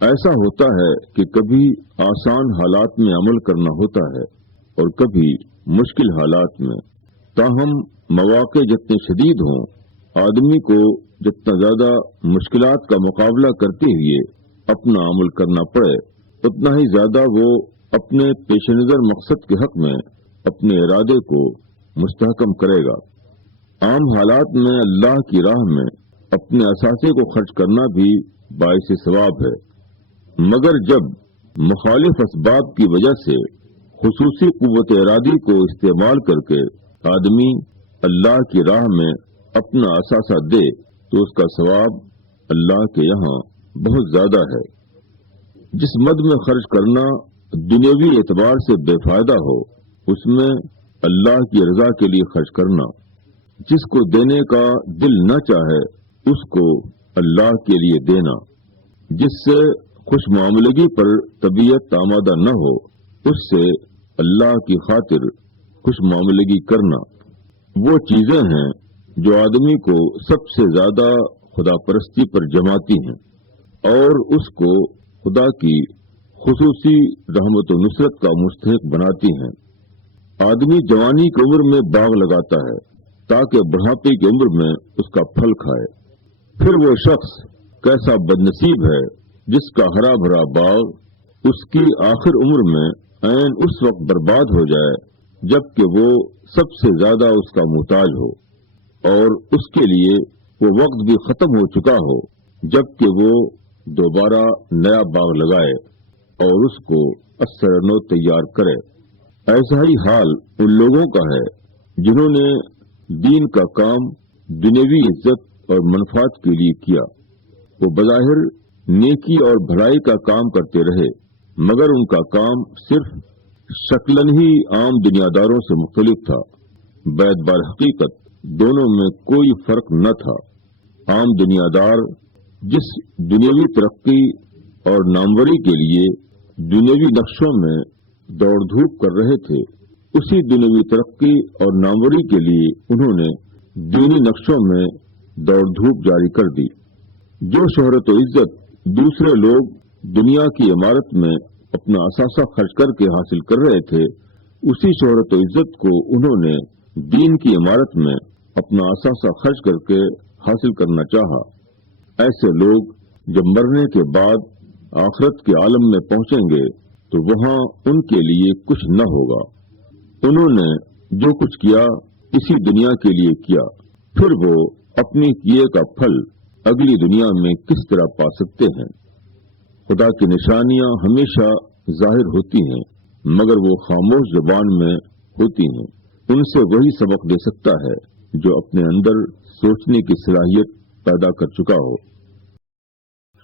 ایسا ہوتا ہے کہ کبھی آسان حالات میں عمل کرنا ہوتا ہے اور کبھی مشکل حالات میں، تاہم مواقع جتنے شدید ہوں، آدمی کو جتنا زیادہ مشکلات کا مقابلہ کرتے ہوئے اپنا عمل کرنا پڑے، اتنا ہی زیادہ وہ اپنے پیش نظر مقصد کے حق میں اپنے ارادے کو مستحکم کرے گا۔ عام حالات میں اللہ کی راہ میں اپنے اثاثے کو خرچ کرنا بھی باعث ثواب ہے، مگر جب مخالف اسباب کی وجہ سے خصوصی قوت ارادی کو استعمال کر کے آدمی اللہ کی راہ میں اپنا اثاثہ دے تو اس کا ثواب اللہ کے یہاں بہت زیادہ ہے۔ جس مد میں خرچ کرنا دنیاوی اعتبار سے بے فائدہ ہو، اس میں اللہ کی رضا کے لیے خرچ کرنا، جس کو دینے کا دل نہ چاہے اس کو اللہ کے لیے دینا، جس سے خوش معاملگی پر طبیعت آمادہ نہ ہو اس سے اللہ کی خاطر خوش معاملگی کرنا، وہ چیزیں ہیں جو آدمی کو سب سے زیادہ خدا پرستی پر جماتی ہیں اور اس کو خدا کی خصوصی رحمت و نصرت کا مستحق بناتی ہیں۔ آدمی جوانی کی عمر میں باغ لگاتا ہے تاکہ بڑھاپے کی عمر میں اس کا پھل کھائے۔ پھر وہ شخص کیسا بدنصیب ہے جس کا ہرا بھرا باغ اس کی آخر عمر میں عین اس وقت برباد ہو جائے جبکہ وہ سب سے زیادہ اس کا محتاج ہو، اور اس کے لیے وہ وقت بھی ختم ہو چکا ہو جبکہ وہ دوبارہ نیا باغ لگائے اور اس کو اثر نو تیار کرے۔ ایسا ہی حال ان لوگوں کا ہے جنہوں نے دین کا کام دنیوی عزت اور منفعت کے لیے کیا۔ وہ بظاہر نیکی اور بھلائی کا کام کرتے رہے، مگر ان کا کام صرف شکلاً ہی عام دنیا داروں سے مختلف تھا، باعتبار حقیقت دونوں میں کوئی فرق نہ تھا۔ عام دنیا دار جس دنیاوی ترقی اور ناموری کے لیے دنیاوی نقشوں میں دوڑ دھوپ کر رہے تھے، اسی دنیاوی ترقی اور ناموری کے لیے انہوں نے دینی نقشوں میں دوڑ دھوپ جاری کر دی۔ جو شہرت و عزت دوسرے لوگ دنیا کی عمارت میں اپنا اثاثہ خرچ کر کے حاصل کر رہے تھے، اسی شہرت و عزت کو انہوں نے دین کی عمارت میں اپنا اثاثہ خرچ کر کے حاصل کرنا چاہا۔ ایسے لوگ جب مرنے کے بعد آخرت کے عالم میں پہنچیں گے تو وہاں ان کے لیے کچھ نہ ہوگا۔ انہوں نے جو کچھ کیا اسی دنیا کے لیے کیا، پھر وہ اپنی کیے کا پھل اگلی دنیا میں کس طرح پا سکتے ہیں؟ خدا کی نشانیاں ہمیشہ ظاہر ہوتی ہیں مگر وہ خاموش زبان میں ہوتی ہیں۔ ان سے وہی سبق دے سکتا ہے جو اپنے اندر سوچنے کی صلاحیت پیدا کر چکا ہو۔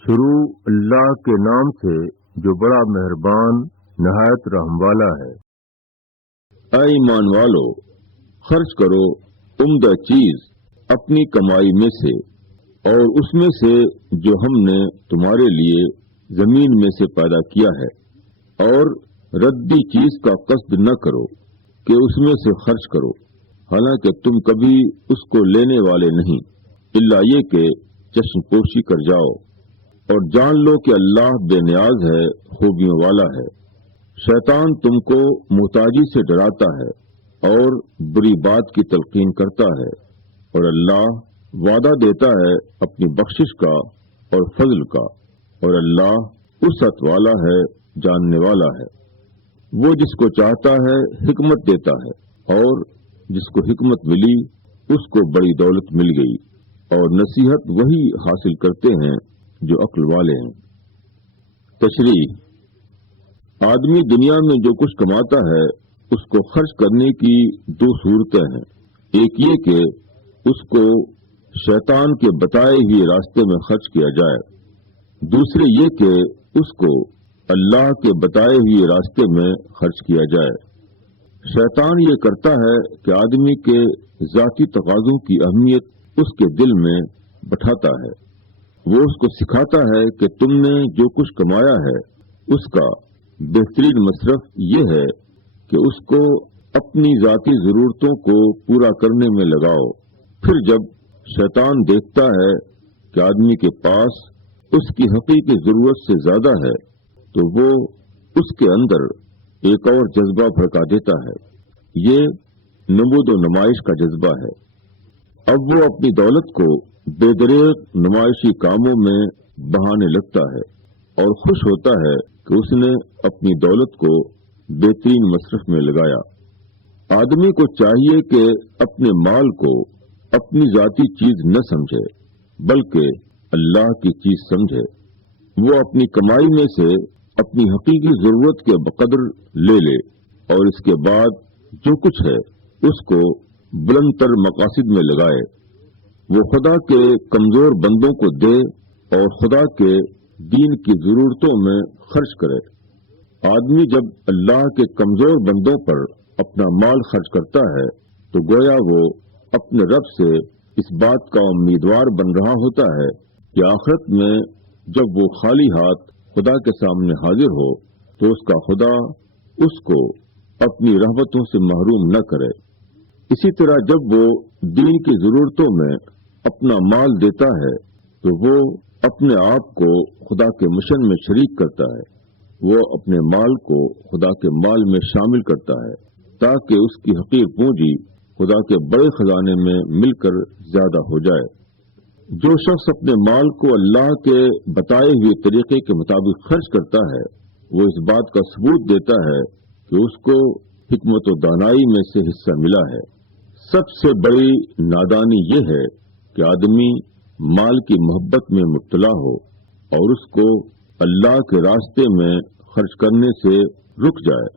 شروع اللہ کے نام سے جو بڑا مہربان نہایت رحم والا ہے۔ اے ایمان والو، خرچ کرو عمدہ چیز اپنی کمائی میں سے، اور اس میں سے جو ہم نے تمہارے لیے زمین میں سے پیدا کیا ہے، اور ردی چیز کا قصد نہ کرو کہ اس میں سے خرچ کرو، حالانکہ تم کبھی اس کو لینے والے نہیں، الا یہ کہ چشم پوشی کر جاؤ۔ اور جان لو کہ اللہ بے نیاز ہے، خوبیوں والا ہے۔ شیطان تم کو محتاجی سے ڈراتا ہے اور بری بات کی تلقین کرتا ہے، اور اللہ وعدہ دیتا ہے اپنی بخشش کا اور فضل کا، اور اللہ وسعت والا ہے، جاننے والا ہے۔ وہ جس کو چاہتا ہے حکمت دیتا ہے، اور جس کو حکمت ملی اس کو بڑی دولت مل گئی، اور نصیحت وہی حاصل کرتے ہیں جو عقل والے ہیں۔ تشریح: آدمی دنیا میں جو کچھ کماتا ہے اس کو خرچ کرنے کی دو صورتیں ہیں۔ ایک یہ کہ اس کو شیطان کے بتائے ہوئے راستے میں خرچ کیا جائے، دوسرے یہ کہ اس کو اللہ کے بتائے ہوئے راستے میں خرچ کیا جائے۔ شیطان یہ کرتا ہے کہ آدمی کے ذاتی تقاضوں کی اہمیت اس کے دل میں بٹھاتا ہے۔ وہ اس کو سکھاتا ہے کہ تم نے جو کچھ کمایا ہے اس کا بہترین مصرف یہ ہے کہ اس کو اپنی ذاتی ضرورتوں کو پورا کرنے میں لگاؤ۔ پھر جب شیطان دیکھتا ہے کہ آدمی کے پاس اس کی حقیقی ضرورت سے زیادہ ہے تو وہ اس کے اندر ایک اور جذبہ بھڑکا دیتا ہے۔ یہ نمود و نمائش کا جذبہ ہے۔ اب وہ اپنی دولت کو بے دریغ نمائشی کاموں میں بہانے لگتا ہے اور خوش ہوتا ہے کہ اس نے اپنی دولت کو بہترین مصرف میں لگایا۔ آدمی کو چاہیے کہ اپنے مال کو اپنی ذاتی چیز نہ سمجھے بلکہ اللہ کی چیز سمجھے۔ وہ اپنی کمائی میں سے اپنی حقیقی ضرورت کے بقدر لے لے اور اس کے بعد جو کچھ ہے اس کو بلند تر مقاصد میں لگائے۔ وہ خدا کے کمزور بندوں کو دے اور خدا کے دین کی ضرورتوں میں خرچ کرے۔ آدمی جب اللہ کے کمزور بندوں پر اپنا مال خرچ کرتا ہے تو گویا وہ اپنے رب سے اس بات کا امیدوار بن رہا ہوتا ہے کہ آخرت میں جب وہ خالی ہاتھ خدا کے سامنے حاضر ہو تو اس کا خدا اس کو اپنی رحمتوں سے محروم نہ کرے۔ اسی طرح جب وہ دین کی ضرورتوں میں اپنا مال دیتا ہے تو وہ اپنے آپ کو خدا کے مشن میں شریک کرتا ہے۔ وہ اپنے مال کو خدا کے مال میں شامل کرتا ہے تاکہ اس کی حقیر پونجی خدا کے بڑے خزانے میں مل کر زیادہ ہو جائے۔ جو شخص اپنے مال کو اللہ کے بتائے ہوئے طریقے کے مطابق خرچ کرتا ہے وہ اس بات کا ثبوت دیتا ہے کہ اس کو حکمت و دانائی میں سے حصہ ملا ہے۔ سب سے بڑی نادانی یہ ہے کہ آدمی مال کی محبت میں مبتلا ہو اور اس کو اللہ کے راستے میں خرچ کرنے سے رک جائے،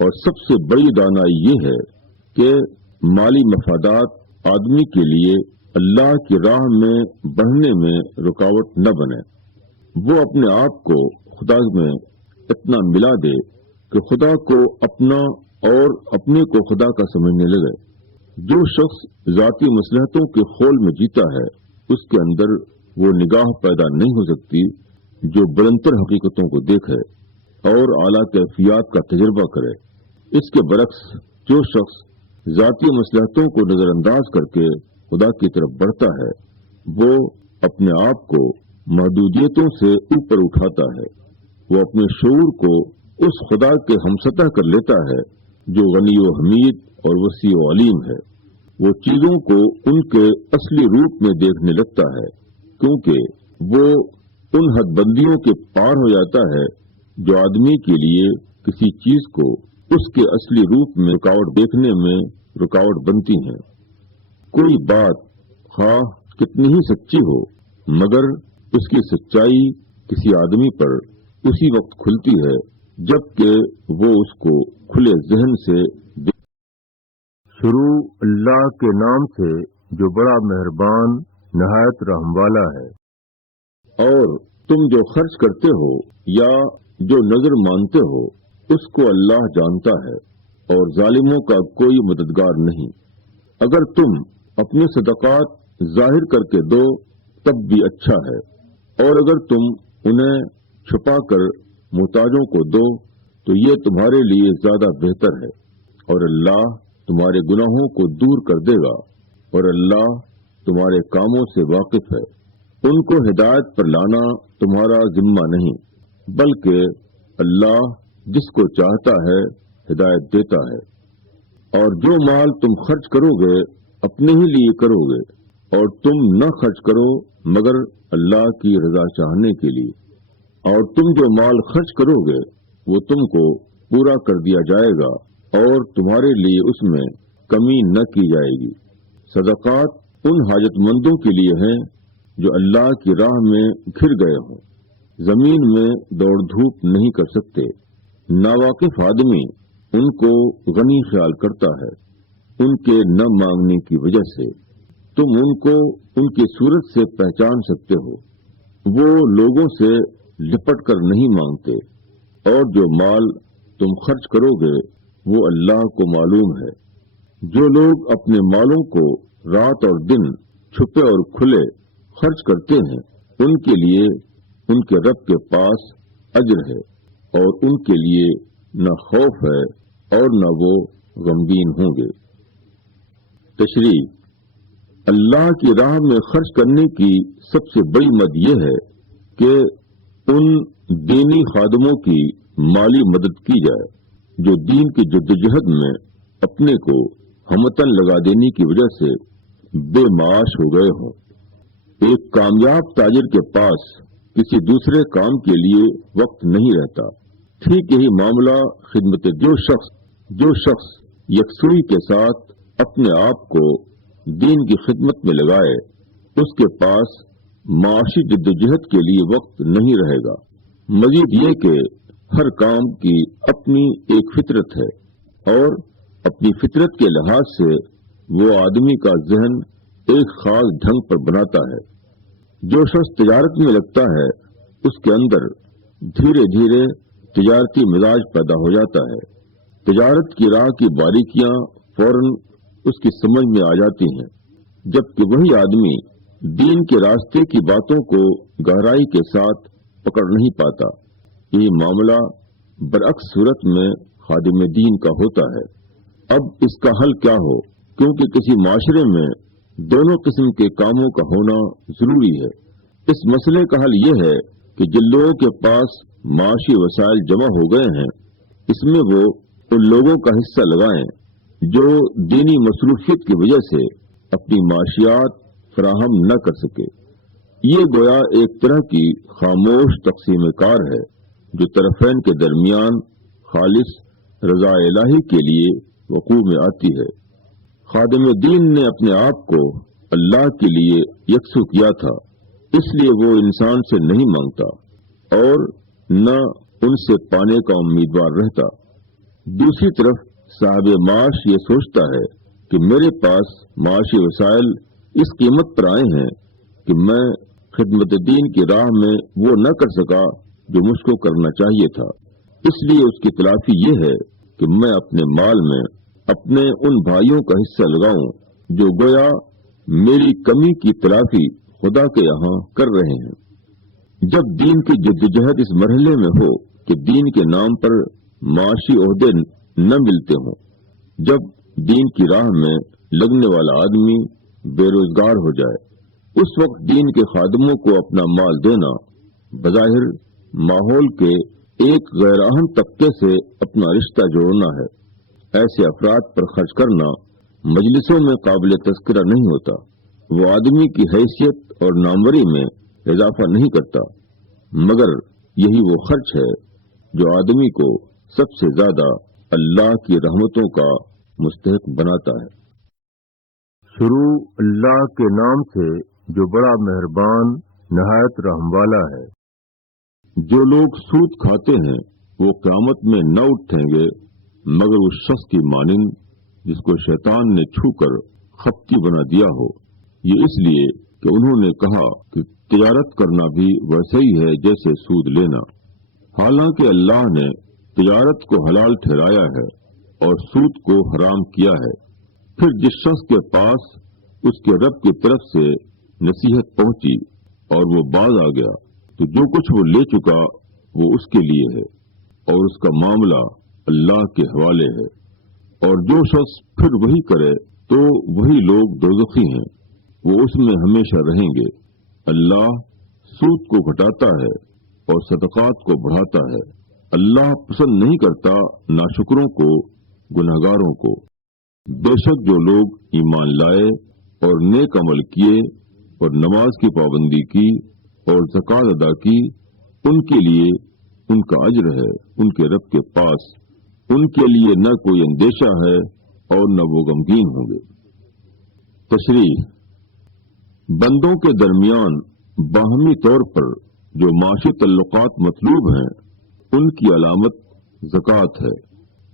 اور سب سے بڑی دانائی یہ ہے کہ مالی مفادات آدمی کے لیے اللہ کی راہ میں بڑھنے میں رکاوٹ نہ بنے۔ وہ اپنے آپ کو خدا میں اتنا ملا دے کہ خدا کو اپنا اور اپنے کو خدا کا سمجھنے لگے۔ جو شخص ذاتی مصلحتوں کے خول میں جیتا ہے اس کے اندر وہ نگاہ پیدا نہیں ہو سکتی جو بلندتر حقیقتوں کو دیکھے اور اعلیٰ کیفیات کا تجربہ کرے۔ اس کے برعکس جو شخص ذاتی مصلحتوں کو نظر انداز کر کے خدا کی طرف بڑھتا ہے وہ اپنے آپ کو محدودیتوں سے اوپر اٹھاتا ہے۔ وہ اپنے شعور کو اس خدا کے ہمسطح کر لیتا ہے جو غنی و حمید اور وسیع و علیم ہے۔ وہ چیزوں کو ان کے اصلی روپ میں دیکھنے لگتا ہے کیونکہ وہ ان حد بندیوں کے پار ہو جاتا ہے جو آدمی کے لیے کسی چیز کو اس کے اصلی روپ میں رکاوٹ دیکھنے میں رکاوٹ بنتی ہیں۔ کوئی بات خواہ کتنی ہی سچی ہو مگر اس کی سچائی کسی آدمی پر اسی وقت کھلتی ہے جبکہ وہ اس کو کھلے ذہن سے شروع اللہ کے نام سے جو بڑا مہربان نہایت رحم والا ہے۔ اور تم جو خرچ کرتے ہو یا جو نظر مانتے ہو اس کو اللہ جانتا ہے اور ظالموں کا کوئی مددگار نہیں۔ اگر تم اپنے صدقات ظاہر کر کے دو تب بھی اچھا ہے، اور اگر تم انہیں چھپا کر محتاجوں کو دو تو یہ تمہارے لیے زیادہ بہتر ہے، اور اللہ تمہارے گناہوں کو دور کر دے گا، اور اللہ تمہارے کاموں سے واقف ہے۔ ان کو ہدایت پر لانا تمہارا ذمہ نہیں، بلکہ اللہ جس کو چاہتا ہے ہدایت دیتا ہے۔ اور جو مال تم خرچ کرو گے اپنے ہی لیے کرو گے، اور تم نہ خرچ کرو مگر اللہ کی رضا چاہنے کے لیے، اور تم جو مال خرچ کرو گے وہ تم کو پورا کر دیا جائے گا اور تمہارے لیے اس میں کمی نہ کی جائے گی۔ صدقات ان حاجت مندوں کے لیے ہیں جو اللہ کی راہ میں گھر گئے ہوں، زمین میں دوڑ دھوپ نہیں کر سکتے۔ ناواقف آدمی ان کو غنی خیال کرتا ہے ان کے نہ مانگنے کی وجہ سے۔ تم ان کو ان کی صورت سے پہچان سکتے ہو، وہ لوگوں سے لپٹ کر نہیں مانگتے، اور جو مال تم خرچ کرو گے وہ اللہ کو معلوم ہے۔ جو لوگ اپنے مالوں کو رات اور دن چھپے اور کھلے خرچ کرتے ہیں ان کے لیے ان کے رب کے پاس اجر ہے، اور ان کے لیے نہ خوف ہے اور نہ وہ غمگین ہوں گے۔ تشریح: اللہ کی راہ میں خرچ کرنے کی سب سے بڑی مد یہ ہے کہ ان دینی خادموں کی مالی مدد کی جائے جو دین کی جدوجہد میں اپنے کو ہمتن لگا دینے کی وجہ سے بے معاش ہو گئے ہوں۔ ایک کامیاب تاجر کے پاس کسی دوسرے کام کے لیے وقت نہیں رہتا۔ ٹھیک یہی معاملہ خدمت جو شخص یکسوئی کے ساتھ اپنے آپ کو دین کی خدمت میں لگائے اس کے پاس معاشی جدوجہد کے لیے وقت نہیں رہے گا۔ مزید یہ کہ ہر کام کی اپنی ایک فطرت ہے، اور اپنی فطرت کے لحاظ سے وہ آدمی کا ذہن ایک خاص ڈھنگ پر بناتا ہے۔ جو شخص تجارت میں لگتا ہے اس کے اندر دھیرے دھیرے تجارتی مزاج پیدا ہو جاتا ہے۔ تجارت کی راہ کی باریکیاں فوراً اس کی سمجھ میں آ جاتی ہیں، جبکہ وہی آدمی دین کے راستے کی باتوں کو گہرائی کے ساتھ پکڑ نہیں پاتا۔ یہ معاملہ برعکس صورت میں خادم دین کا ہوتا ہے۔ اب اس کا حل کیا ہو؟ کیونکہ کسی معاشرے میں دونوں قسم کے کاموں کا ہونا ضروری ہے۔ اس مسئلے کا حل یہ ہے کہ جن لوگوں کے پاس معاشی وسائل جمع ہو گئے ہیں اس میں وہ ان لوگوں کا حصہ لگائیں جو دینی مصروفیت کی وجہ سے اپنی معاشیات فراہم نہ کر سکے۔ یہ گویا ایک طرح کی خاموش تقسیم کار ہے جو طرفین کے درمیان خالص رضا الہی کے لیے وقوع میں آتی ہے۔ خادم دین نے اپنے آپ کو اللہ کے لیے یکسو کیا تھا، اس لیے وہ انسان سے نہیں مانگتا اور نہ ان سے پانے کا امیدوار رہتا۔ دوسری طرف صاحب معاش یہ سوچتا ہے کہ میرے پاس معاشی وسائل اس قیمت پر آئے ہیں کہ میں خدمت دین کی راہ میں وہ نہ کر سکا جو مجھ کو کرنا چاہیے تھا، اس لیے اس کی تلافی یہ ہے کہ میں اپنے مال میں اپنے ان بھائیوں کا حصہ لگاؤں جو گویا میری کمی کی تلافی خدا کے یہاں کر رہے ہیں۔ جب دین کی جدوجہد اس مرحلے میں ہو کہ دین کے نام پر معاشی عہدے نہ ملتے ہوں، جب دین کی راہ میں لگنے والا آدمی بے روزگار ہو جائے، اس وقت دین کے خادموں کو اپنا مال دینا بظاہر ماحول کے ایک غیر اہم طبقے سے اپنا رشتہ جوڑنا ہے۔ ایسے افراد پر خرچ کرنا مجلسوں میں قابل تذکرہ نہیں ہوتا، وہ آدمی کی حیثیت اور ناموری میں اضافہ نہیں کرتا، مگر یہی وہ خرچ ہے جو آدمی کو سب سے زیادہ اللہ کی رحمتوں کا مستحق بناتا ہے۔ شروع اللہ کے نام سے جو بڑا مہربان نہایت رحم والا ہے۔ جو لوگ سود کھاتے ہیں وہ قیامت میں نہ اٹھیں گے مگر اس شخص کی مانند جس کو شیطان نے چھو کر خپتی بنا دیا ہو، یہ اس لیے کہ انہوں نے کہا کہ تجارت کرنا بھی ویسے ہی ہے جیسے سود لینا۔ حالانکہ اللہ نے تجارت کو حلال ٹھہرایا ہے اور سود کو حرام کیا ہے۔ پھر جس شخص کے پاس اس کے رب کی طرف سے نصیحت پہنچی اور وہ باز آ گیا تو جو کچھ وہ لے چکا وہ اس کے لیے ہے اور اس کا معاملہ اللہ کے حوالے ہے۔ اور جو شخص پھر وہی کرے تو وہی لوگ دوزخی ہیں، وہ اس میں ہمیشہ رہیں گے اللہ سود کو گھٹاتا ہے اور صدقات کو بڑھاتا ہے۔ اللہ پسند نہیں کرتا ناشکروں کو، گنہگاروں کو۔ بے شک جو لوگ ایمان لائے اور نیک عمل کیے اور نماز کی پابندی کی اور زکوٰۃ ادا کی، ان کے لیے ان کا اجر ہے ان کے رب کے پاس۔ ان کے لیے نہ کوئی اندیشہ ہے اور نہ وہ غمگین ہوں گے۔ تشریح: بندوں کے درمیان باہمی طور پر جو معاشی تعلقات مطلوب ہیں، ان کی علامت زکوٰۃ ہے۔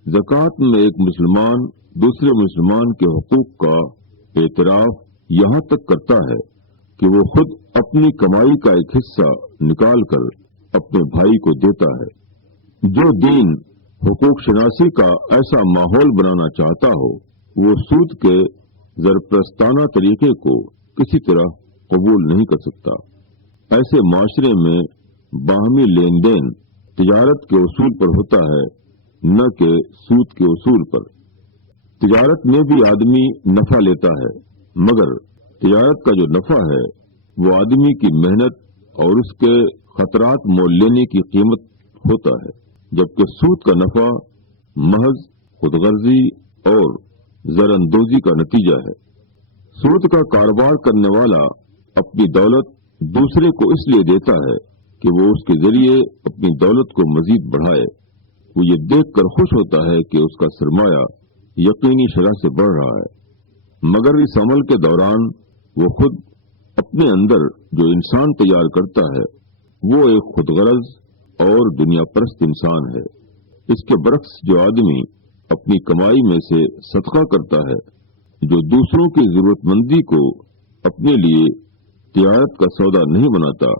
زکوٰۃ میں ایک مسلمان دوسرے مسلمان کے حقوق کا اعتراف یہاں تک کرتا ہے کہ وہ خود اپنی کمائی کا ایک حصہ نکال کر اپنے بھائی کو دیتا ہے۔ جو دین حقوق شناسی کا ایسا ماحول بنانا چاہتا ہو، وہ سود کے زرپرستانہ طریقے کو کسی طرح قبول نہیں کر سکتا۔ ایسے معاشرے میں باہمی لین دین تجارت کے اصول پر ہوتا ہے، نہ کہ سود کے اصول پر۔ تجارت میں بھی آدمی نفع لیتا ہے، مگر تجارت کا جو نفع ہے وہ آدمی کی محنت اور اس کے خطرات مول لینے کی قیمت ہوتا ہے، جبکہ سود کا نفع محض خود غرضی اور زر اندوزی کا نتیجہ ہے۔ سود کا کاروبار کرنے والا اپنی دولت دوسرے کو اس لیے دیتا ہے کہ وہ اس کے ذریعے اپنی دولت کو مزید بڑھائے۔ وہ یہ دیکھ کر خوش ہوتا ہے کہ اس کا سرمایہ یقینی شرح سے بڑھ رہا ہے، مگر اس عمل کے دوران وہ خود اپنے اندر جو انسان تیار کرتا ہے وہ ایک خود غرض اور دنیا پرست انسان ہے۔ اس کے برعکس جو آدمی اپنی کمائی میں سے صدقہ کرتا ہے، جو دوسروں کی ضرورت مندی کو اپنے لیے تجارت کا سودا نہیں بناتا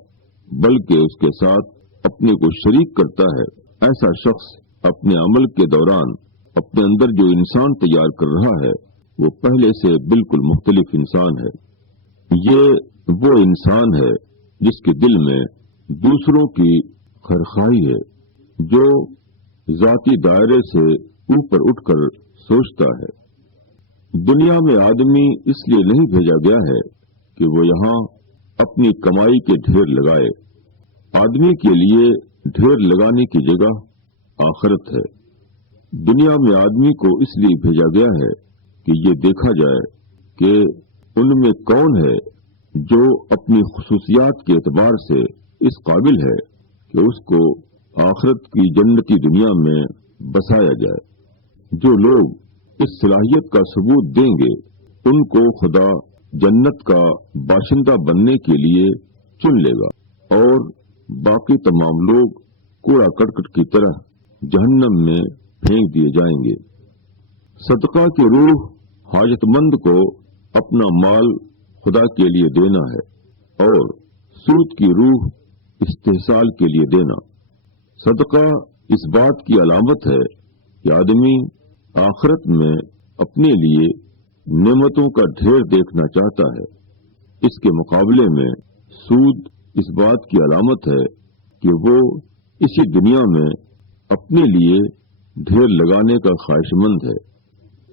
بلکہ اس کے ساتھ اپنے کو شریک کرتا ہے، ایسا شخص اپنے عمل کے دوران اپنے اندر جو انسان تیار کر رہا ہے وہ پہلے سے بالکل مختلف انسان ہے۔ یہ وہ انسان ہے جس کے دل میں دوسروں کی خیرخواہی ہے، جو ذاتی دائرے سے اوپر اٹھ کر سوچتا ہے۔ دنیا میں آدمی اس لیے نہیں بھیجا گیا ہے کہ وہ یہاں اپنی کمائی کے ڈھیر لگائے۔ آدمی کے لیے ڈھیر لگانے کی جگہ آخرت ہے۔ دنیا میں آدمی کو اس لیے بھیجا گیا ہے کہ یہ دیکھا جائے کہ ان میں کون ہے جو اپنی خصوصیات کے اعتبار سے اس قابل ہے کہ اس کو آخرت کی جنتی دنیا میں بسایا جائے۔ جو لوگ اس صلاحیت کا ثبوت دیں گے ان کو خدا جنت کا باشندہ بننے کے لیے چن لے گا، اور باقی تمام لوگ کوڑا کرکٹ کی طرح جہنم میں پھینک دیے جائیں گے۔ صدقہ کی روح حاجت مند کو اپنا مال خدا کے لیے دینا ہے، اور سود کی روح استحصال کے لیے دینا۔ صدقہ اس بات کی علامت ہے کہ آدمی آخرت میں اپنے لیے نعمتوں کا ڈھیر دیکھنا چاہتا ہے۔ اس کے مقابلے میں سود اس بات کی علامت ہے کہ وہ اسی دنیا میں اپنے لیے ڈھیر لگانے کا خواہش مند ہے۔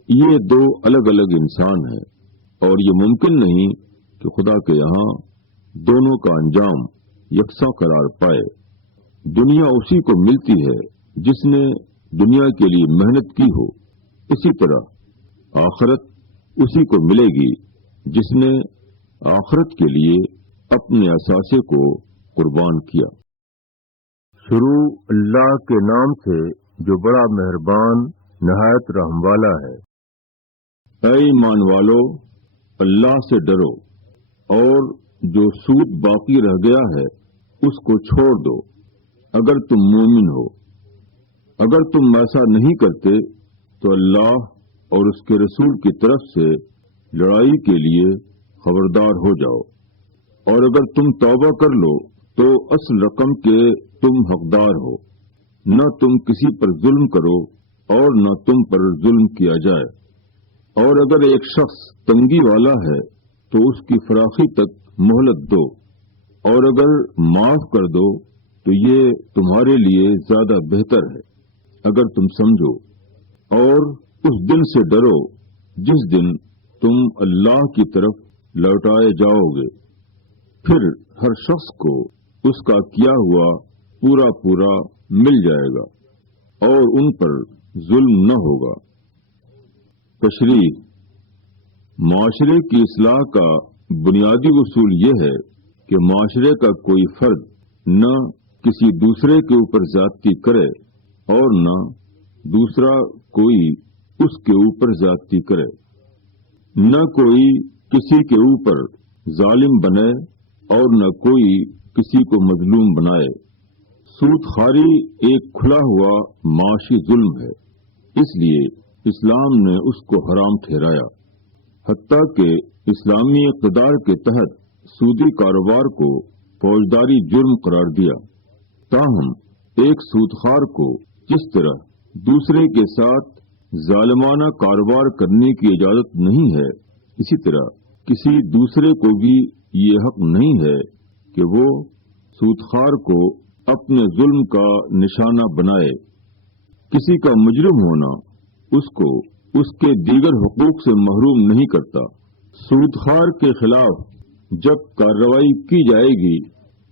یہ دو الگ الگ انسان ہیں، اور یہ ممکن نہیں کہ خدا کے یہاں دونوں کا انجام یکساں قرار پائے۔ دنیا اسی کو ملتی ہے جس نے دنیا کے لیے محنت کی ہو، اسی طرح آخرت اسی کو ملے گی جس نے آخرت کے لیے اپنے اثاثے کو قربان کیا۔ شروع اللہ کے نام سے جو بڑا مہربان نہایت رحم والا ہے۔ اے ایمان والو، اللہ سے ڈرو، اور جو سود باقی رہ گیا ہے اس کو چھوڑ دو اگر تم مومن ہو۔ اگر تم ایسا نہیں کرتے تو اللہ اور اس کے رسول کی طرف سے لڑائی کے لیے خبردار ہو جاؤ، اور اگر تم توبہ کر لو تو اصل رقم کے تم حقدار ہو۔ نہ تم کسی پر ظلم کرو اور نہ تم پر ظلم کیا جائے، اور اگر ایک شخص تنگی والا ہے تو اس کی فراخی تک مہلت دو، اور اگر معاف کر دو تو یہ تمہارے لیے زیادہ بہتر ہے اگر تم سمجھو۔ اور اس دن سے ڈرو جس دن تم اللہ کی طرف لوٹائے جاؤ گے، پھر ہر شخص کو اس کا کیا ہوا پورا پورا مل جائے گا اور ان پر ظلم نہ ہوگا۔ تشریح: معاشرے کی اصلاح کا بنیادی اصول یہ ہے کہ معاشرے کا کوئی فرد نہ کسی دوسرے کے اوپر زیادتی کرے اور نہ دوسرا کوئی اس کے اوپر زیادتی کرے، نہ کوئی کسی کے اوپر ظالم بنے اور نہ کوئی کسی کو مظلوم بنائے۔ سود خواری ایک کھلا ہوا معاشی ظلم ہے، اس لیے اسلام نے اس کو حرام ٹھہرایا، حتیٰ کہ اسلامی اقتدار کے تحت سودی کاروبار کو فوجداری جرم قرار دیا۔ تاہم ایک سودخوار کو جس طرح دوسرے کے ساتھ ظالمانہ کاروبار کرنے کی اجازت نہیں ہے، اسی طرح کسی دوسرے کو بھی یہ حق نہیں ہے کہ وہ سودخوار کو اپنے ظلم کا نشانہ بنائے۔ کسی کا مجرم ہونا اس کو اس کے دیگر حقوق سے محروم نہیں کرتا۔ سودخوار کے خلاف جب کارروائی کی جائے گی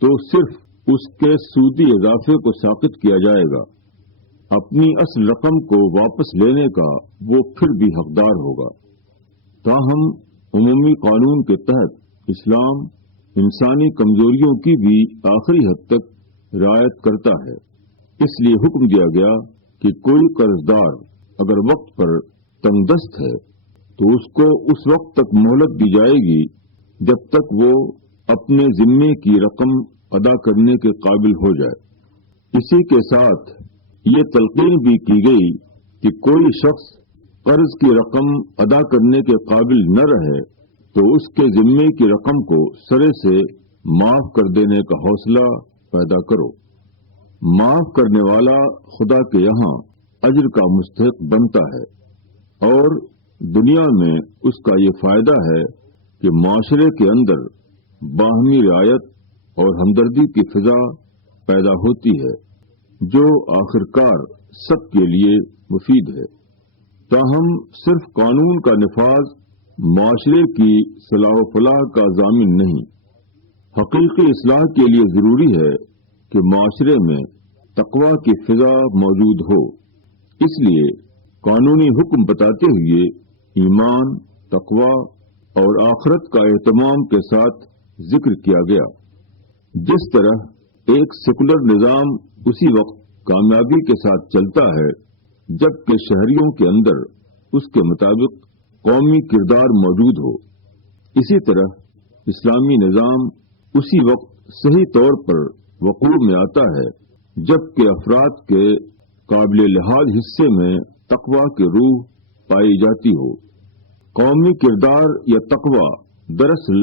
تو صرف اس کے سودی اضافے کو ساقط کیا جائے گا، اپنی اصل رقم کو واپس لینے کا وہ پھر بھی حقدار ہوگا۔ تاہم عمومی قانون کے تحت اسلام انسانی کمزوریوں کی بھی آخری حد تک رعایت کرتا ہے، اس لیے حکم دیا گیا کہ کوئی قرضدار اگر وقت پر تنگ دست ہے تو اس کو اس وقت تک مہلت دی جائے گی جب تک وہ اپنے ذمے کی رقم ادا کرنے کے قابل ہو جائے۔ اسی کے ساتھ یہ تلقین بھی کی گئی کہ کوئی شخص قرض کی رقم ادا کرنے کے قابل نہ رہے تو اس کے ذمے کی رقم کو سرے سے معاف کر دینے کا حوصلہ پیدا کرو۔ معاف کرنے والا خدا کے یہاں اجر کا مستحق بنتا ہے اور دنیا میں اس کا یہ فائدہ ہے کہ معاشرے کے اندر باہمی رعایت اور ہمدردی کی فضا پیدا ہوتی ہے جو آخرکار سب کے لیے مفید ہے۔ تاہم صرف قانون کا نفاذ معاشرے کی صلاح و فلاح کا ضامن نہیں، حقیقی اصلاح کے لیے ضروری ہے کہ معاشرے میں تقوی کی فضا موجود ہو۔ اس لیے قانونی حکم بتاتے ہوئے ایمان، تقوی اور آخرت کا اہتمام کے ساتھ ذکر کیا گیا۔ جس طرح ایک سیکولر نظام اسی وقت کامیابی کے ساتھ چلتا ہے جبکہ شہریوں کے اندر اس کے مطابق قومی کردار موجود ہو، اسی طرح اسلامی نظام اسی وقت صحیح طور پر وقوع میں آتا ہے جبکہ افراد کے قابل لحاظ حصے میں تقوی کی روح پائی جاتی ہو۔ قومی کردار یا تقوی دراصل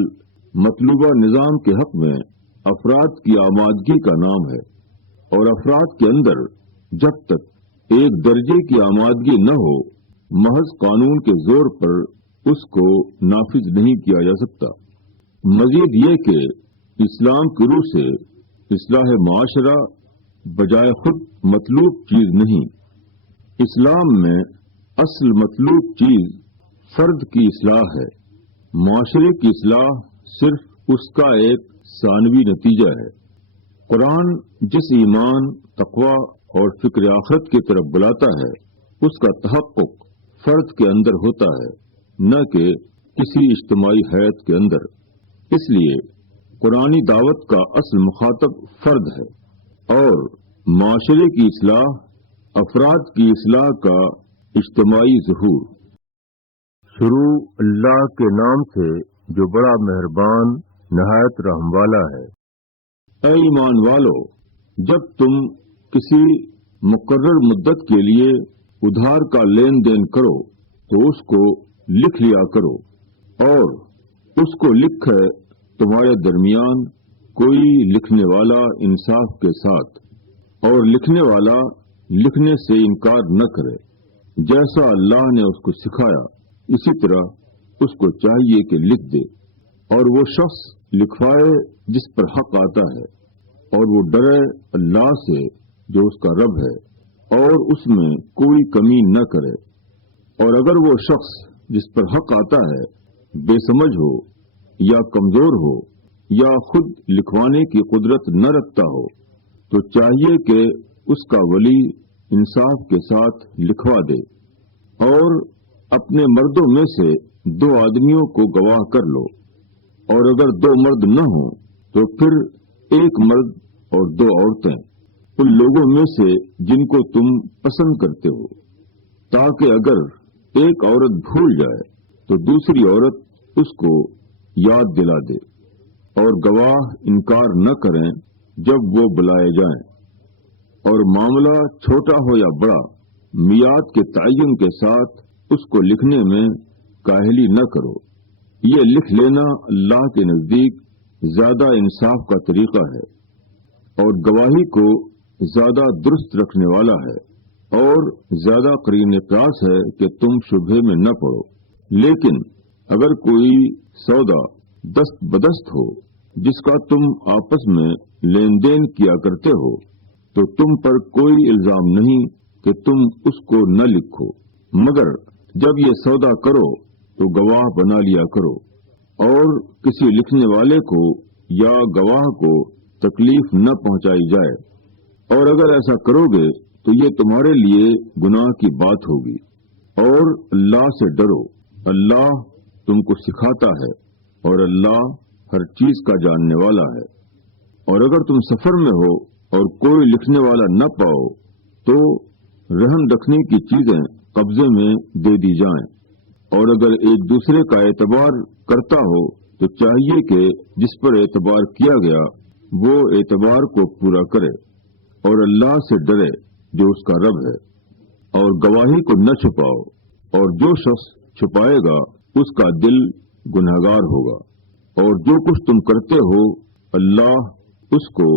مطلوبہ نظام کے حق میں افراد کی آمادگی کا نام ہے، اور افراد کے اندر جب تک ایک درجے کی آمادگی نہ ہو محض قانون کے زور پر اس کو نافذ نہیں کیا جا سکتا۔ مزید یہ کہ اسلام کی روح سے اصلاح معاشرہ بجائے خود مطلوب چیز نہیں، اسلام میں اصل مطلوب چیز فرد کی اصلاح ہے، معاشرے کی اصلاح صرف اس کا ایک ثانوی نتیجہ ہے۔ قرآن جس ایمان، تقوی اور فکر آخرت کی طرف بلاتا ہے اس کا تحقق فرد کے اندر ہوتا ہے، نہ کہ کسی اجتماعی حیات کے اندر۔ اس لیے قرآنی دعوت کا اصل مخاطب فرد ہے اور معاشرے کی اصلاح افراد کی اصلاح کا اجتماعی ظہور۔ شروع اللہ کے نام سے جو بڑا مہربان نہایت رحم والا ہے۔ اے ایمان والو، جب تم کسی مقرر مدت کے لیے ادھار کا لین دین کرو تو اس کو لکھ لیا کرو، اور اس کو لکھے تمہارے درمیان کوئی لکھنے والا انصاف کے ساتھ، اور لکھنے والا لکھنے سے انکار نہ کرے۔ جیسا اللہ نے اس کو سکھایا اسی طرح اس کو چاہیے کہ لکھ دے، اور وہ شخص لکھوائے جس پر حق آتا ہے، اور وہ ڈرے اللہ سے جو اس کا رب ہے، اور اس میں کوئی کمی نہ کرے۔ اور اگر وہ شخص جس پر حق آتا ہے بے سمجھ ہو یا کمزور ہو یا خود لکھوانے کی قدرت نہ رکھتا ہو تو چاہیے کہ اس کا ولی انصاف کے ساتھ لکھوا دے، اور اپنے مردوں میں سے 2 آدمیوں کو گواہ کر لو، اور اگر 2 مرد نہ ہوں تو پھر 1 مرد اور 2 عورتیں ان لوگوں میں سے جن کو تم پسند کرتے ہو، تاکہ اگر ایک عورت بھول جائے تو دوسری عورت اس کو یاد دلا دے، اور گواہ انکار نہ کریں جب وہ بلائے جائیں، اور معاملہ چھوٹا ہو یا بڑا میعاد کے تعین کے ساتھ اس کو لکھنے میں کاہلی نہ کرو۔ یہ لکھ لینا اللہ کے نزدیک زیادہ انصاف کا طریقہ ہے، اور گواہی کو زیادہ درست رکھنے والا ہے، اور زیادہ قرین قیاس ہے کہ تم شبہے میں نہ پڑو۔ لیکن اگر کوئی سودا دست بدست ہو جس کا تم آپس میں لین دین کیا کرتے ہو تو تم پر کوئی الزام نہیں کہ تم اس کو نہ لکھو، مگر جب یہ سودا کرو تو گواہ بنا لیا کرو، اور کسی لکھنے والے کو یا گواہ کو تکلیف نہ پہنچائی جائے، اور اگر ایسا کرو گے تو یہ تمہارے لیے گناہ کی بات ہوگی۔ اور اللہ سے ڈرو، اللہ تم کو سکھاتا ہے، اور اللہ ہر چیز کا جاننے والا ہے۔ اور اگر تم سفر میں ہو اور کوئی لکھنے والا نہ پاؤ تو رہن رکھنے کی چیزیں قبضے میں دے دی جائیں، اور اگر ایک دوسرے کا اعتبار کرتا ہو تو چاہیے کہ جس پر اعتبار کیا گیا وہ اعتبار کو پورا کرے، اور اللہ سے ڈرے جو اس کا رب ہے، اور گواہی کو نہ چھپاؤ، اور جو شخص چھپائے گا اس کا دل گنہگار ہوگا، اور جو کچھ تم کرتے ہو اللہ اس کو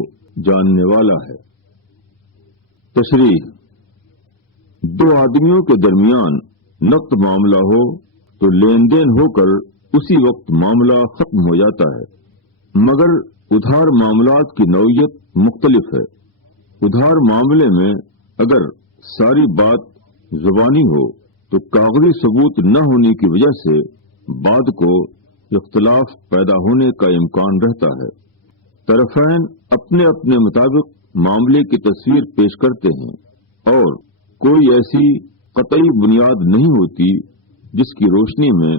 جاننے والا ہے۔ تشریح: 2 آدمیوں کے درمیان نقد معاملہ ہو تو لین دین ہو کر اسی وقت معاملہ ختم ہو جاتا ہے، مگر ادھار معاملات کی نوعیت مختلف ہے۔ ادھار معاملے میں اگر ساری بات زبانی ہو تو کاغذی ثبوت نہ ہونے کی وجہ سے بعد کو اختلاف پیدا ہونے کا امکان رہتا ہے۔ طرفین اپنے اپنے مطابق معاملے کی تصویر پیش کرتے ہیں، اور کوئی ایسی قطعی بنیاد نہیں ہوتی جس کی روشنی میں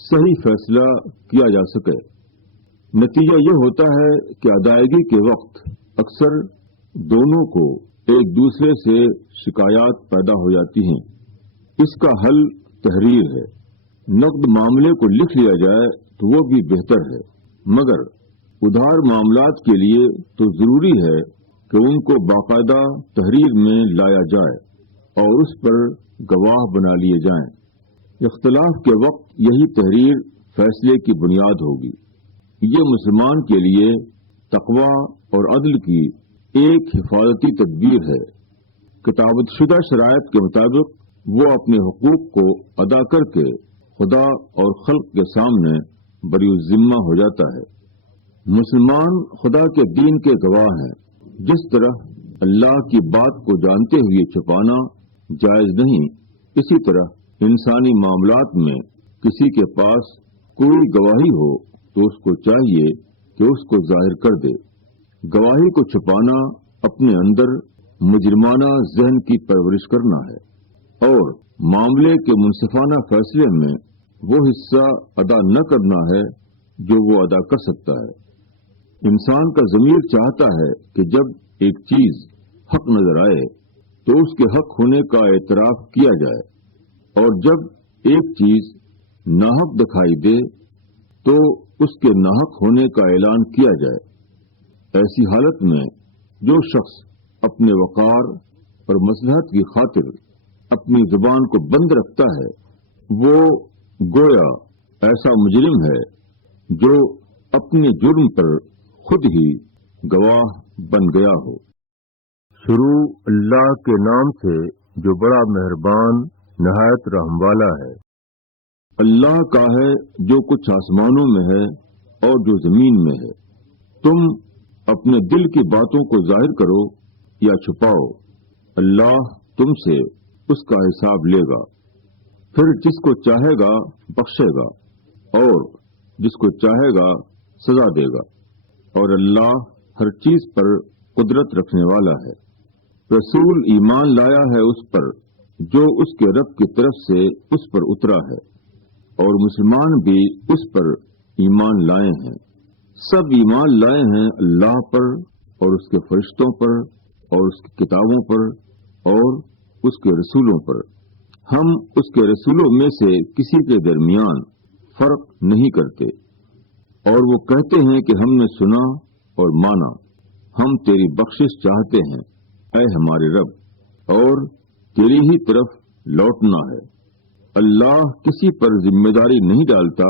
صحیح فیصلہ کیا جا سکے۔ نتیجہ یہ ہوتا ہے کہ ادائیگی کے وقت اکثر دونوں کو ایک دوسرے سے شکایات پیدا ہو جاتی ہیں۔ اس کا حل تحریر ہے۔ نقد معاملے کو لکھ لیا جائے تو وہ بھی بہتر ہے، مگر ادھار معاملات کے لیے تو ضروری ہے کہ ان کو باقاعدہ تحریر میں لایا جائے اور اس پر گواہ بنا لیے جائیں۔ اختلاف کے وقت یہی تحریر فیصلے کی بنیاد ہوگی۔ یہ مسلمان کے لیے تقوی اور عدل کی ایک حفاظتی تدبیر ہے۔ کتابت شدہ شرائط کے مطابق وہ اپنے حقوق کو ادا کر کے خدا اور خلق کے سامنے بری الذمہ ہو جاتا ہے۔ مسلمان خدا کے دین کے گواہ ہیں۔ جس طرح اللہ کی بات کو جانتے ہوئے چھپانا جائز نہیں، اسی طرح انسانی معاملات میں کسی کے پاس کوئی گواہی ہو تو اس کو چاہیے کہ اس کو ظاہر کر دے۔ گواہی کو چھپانا اپنے اندر مجرمانہ ذہن کی پرورش کرنا ہے، اور معاملے کے منصفانہ فیصلے میں وہ حصہ ادا نہ کرنا ہے جو وہ ادا کر سکتا ہے۔ انسان کا ضمیر چاہتا ہے کہ جب ایک چیز حق نظر آئے تو اس کے حق ہونے کا اعتراف کیا جائے، اور جب ایک چیز ناحق دکھائی دے تو اس کے ناحق ہونے کا اعلان کیا جائے۔ ایسی حالت میں جو شخص اپنے وقار اور مصلحت کی خاطر اپنی زبان کو بند رکھتا ہے وہ گویا ایسا مجرم ہے جو اپنے جرم پر خود ہی گواہ بن گیا ہو۔ شروع اللہ کے نام سے جو بڑا مہربان نہایت رحم والا ہے۔ اللہ کا ہے جو کچھ آسمانوں میں ہے اور جو زمین میں ہے۔ تم اپنے دل کی باتوں کو ظاہر کرو یا چھپاؤ، اللہ تم سے اس کا حساب لے گا۔ پھر جس کو چاہے گا بخشے گا اور جس کو چاہے گا سزا دے گا۔ اور اللہ ہر چیز پر قدرت رکھنے والا ہے۔ رسول ایمان لایا ہے اس پر جو اس کے رب کی طرف سے اس پر اترا ہے، اور مسلمان بھی اس پر ایمان لائے ہیں۔ سب ایمان لائے ہیں اللہ پر اور اس کے فرشتوں پر اور اس کی کتابوں پر اور اس کے رسولوں پر۔ ہم اس کے رسولوں میں سے کسی کے درمیان فرق نہیں کرتے، اور وہ کہتے ہیں کہ ہم نے سنا اور مانا، ہم تیری بخشش چاہتے ہیں اے ہمارے رب، اور تیری ہی طرف لوٹنا ہے۔ اللہ کسی پر ذمہ داری نہیں ڈالتا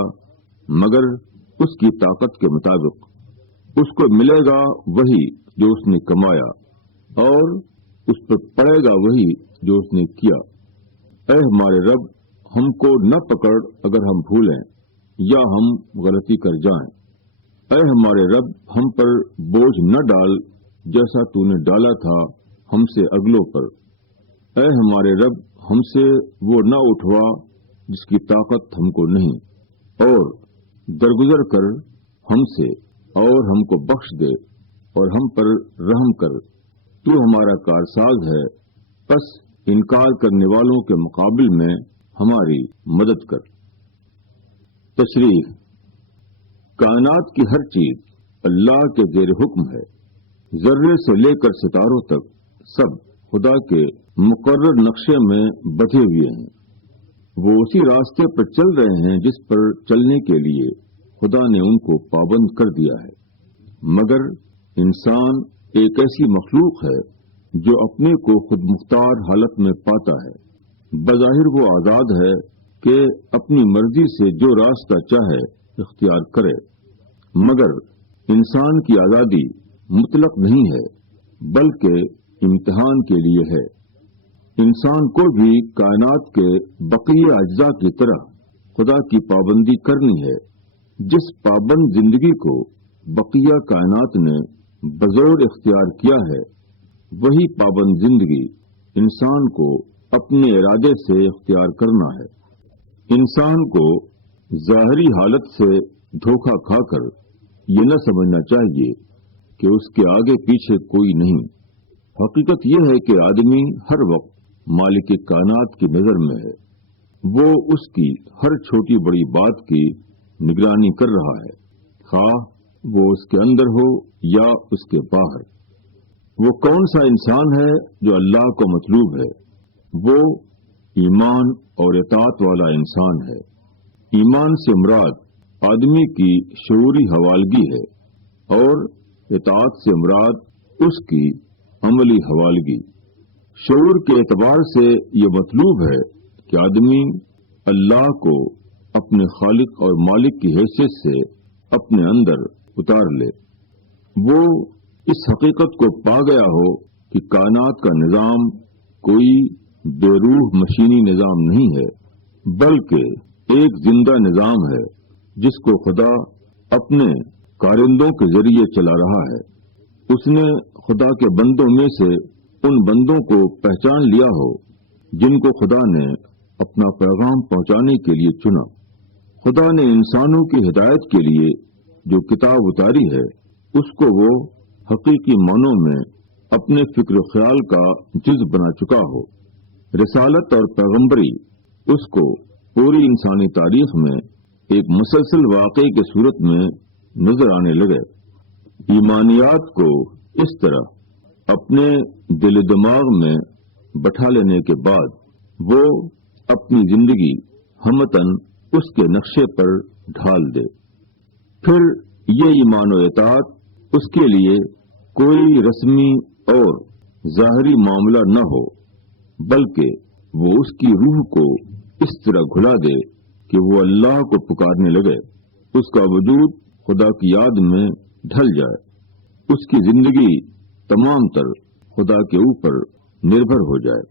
مگر اس کی طاقت کے مطابق۔ اس کو ملے گا وہی جو اس نے کمایا، اور اس پر پڑے گا وہی جو اس نے کیا۔ اے ہمارے رب، ہم کو نہ پکڑ اگر ہم بھولیں یا ہم غلطی کر جائیں۔ اے ہمارے رب، ہم پر بوجھ نہ ڈال جیسا تو نے ڈالا تھا ہم سے اگلوں پر۔ اے ہمارے رب، ہم سے وہ نہ اٹھوا جس کی طاقت ہم کو نہیں، اور درگزر کر ہم سے اور ہم کو بخش دے اور ہم پر رحم کر۔ تو ہمارا کارساز ہے، پس انکار کرنے والوں کے مقابل میں ہماری مدد کر۔ تشریح: کائنات کی ہر چیز اللہ کے زیر حکم ہے۔ ذرے سے لے کر ستاروں تک سب خدا کے مقرر نقشے میں بٹھے ہوئے ہیں۔ وہ اسی راستے پر چل رہے ہیں جس پر چلنے کے لیے خدا نے ان کو پابند کر دیا ہے، مگر انسان ایک ایسی مخلوق ہے جو اپنے کو خود مختار حالت میں پاتا ہے۔ بظاہر وہ آزاد ہے کہ اپنی مرضی سے جو راستہ چاہے اختیار کرے، مگر انسان کی آزادی مطلق نہیں ہے بلکہ امتحان کے لیے ہے۔ انسان کو بھی کائنات کے بقیہ اجزاء کی طرح خدا کی پابندی کرنی ہے۔ جس پابند زندگی کو بقیہ کائنات نے بزور اختیار کیا ہے، وہی پابند زندگی انسان کو اپنے ارادے سے اختیار کرنا ہے۔ انسان کو ظاہری حالت سے دھوکہ کھا کر یہ نہ سمجھنا چاہیے کہ اس کے آگے پیچھے کوئی نہیں۔ حقیقت یہ ہے کہ آدمی ہر وقت مالک کائنات کی نظر میں ہے۔ وہ اس کی ہر چھوٹی بڑی بات کی نگرانی کر رہا ہے، خواہ وہ اس کے اندر ہو یا اس کے باہر۔ وہ کون سا انسان ہے جو اللہ کو مطلوب ہے؟ وہ ایمان اور اطاعت والا انسان ہے۔ ایمان سے مراد آدمی کی شعوری حوالگی ہے، اور اطاعت سے مراد اس کی عملی حوالگی۔ شعور کے اعتبار سے یہ مطلوب ہے کہ آدمی اللہ کو اپنے خالق اور مالک کی حیثیت سے اپنے اندر اتار لے۔ وہ اس حقیقت کو پا گیا ہو کہ کائنات کا نظام کوئی بے روح مشینی نظام نہیں ہے، بلکہ ایک زندہ نظام ہے جس کو خدا اپنے کارندوں کے ذریعے چلا رہا ہے۔ اس نے خدا کے بندوں میں سے ان بندوں کو پہچان لیا ہو جن کو خدا نے اپنا پیغام پہنچانے کے لیے چنا۔ خدا نے انسانوں کی ہدایت کے لیے جو کتاب اتاری ہے، اس کو وہ حقیقی معنوں میں اپنے فکر و خیال کا جز بنا چکا ہو۔ رسالت اور پیغمبری اس کو پوری انسانی تاریخ میں ایک مسلسل واقعے کی صورت میں نظر آنے لگے۔ ایمانیات کو اس طرح اپنے دل و دماغ میں بٹھا لینے کے بعد وہ اپنی زندگی ہمتاً اس کے نقشے پر ڈھال دے۔ پھر یہ ایمان و اطاعت اس کے لیے کوئی رسمی اور ظاہری معاملہ نہ ہو، بلکہ وہ اس کی روح کو اس طرح گھلا دے کہ وہ اللہ کو پکارنے لگے، اس کا وجود خدا کی یاد میں ڈھل جائے، اس کی زندگی تمام تر خدا کے اوپر نربھر ہو جائے۔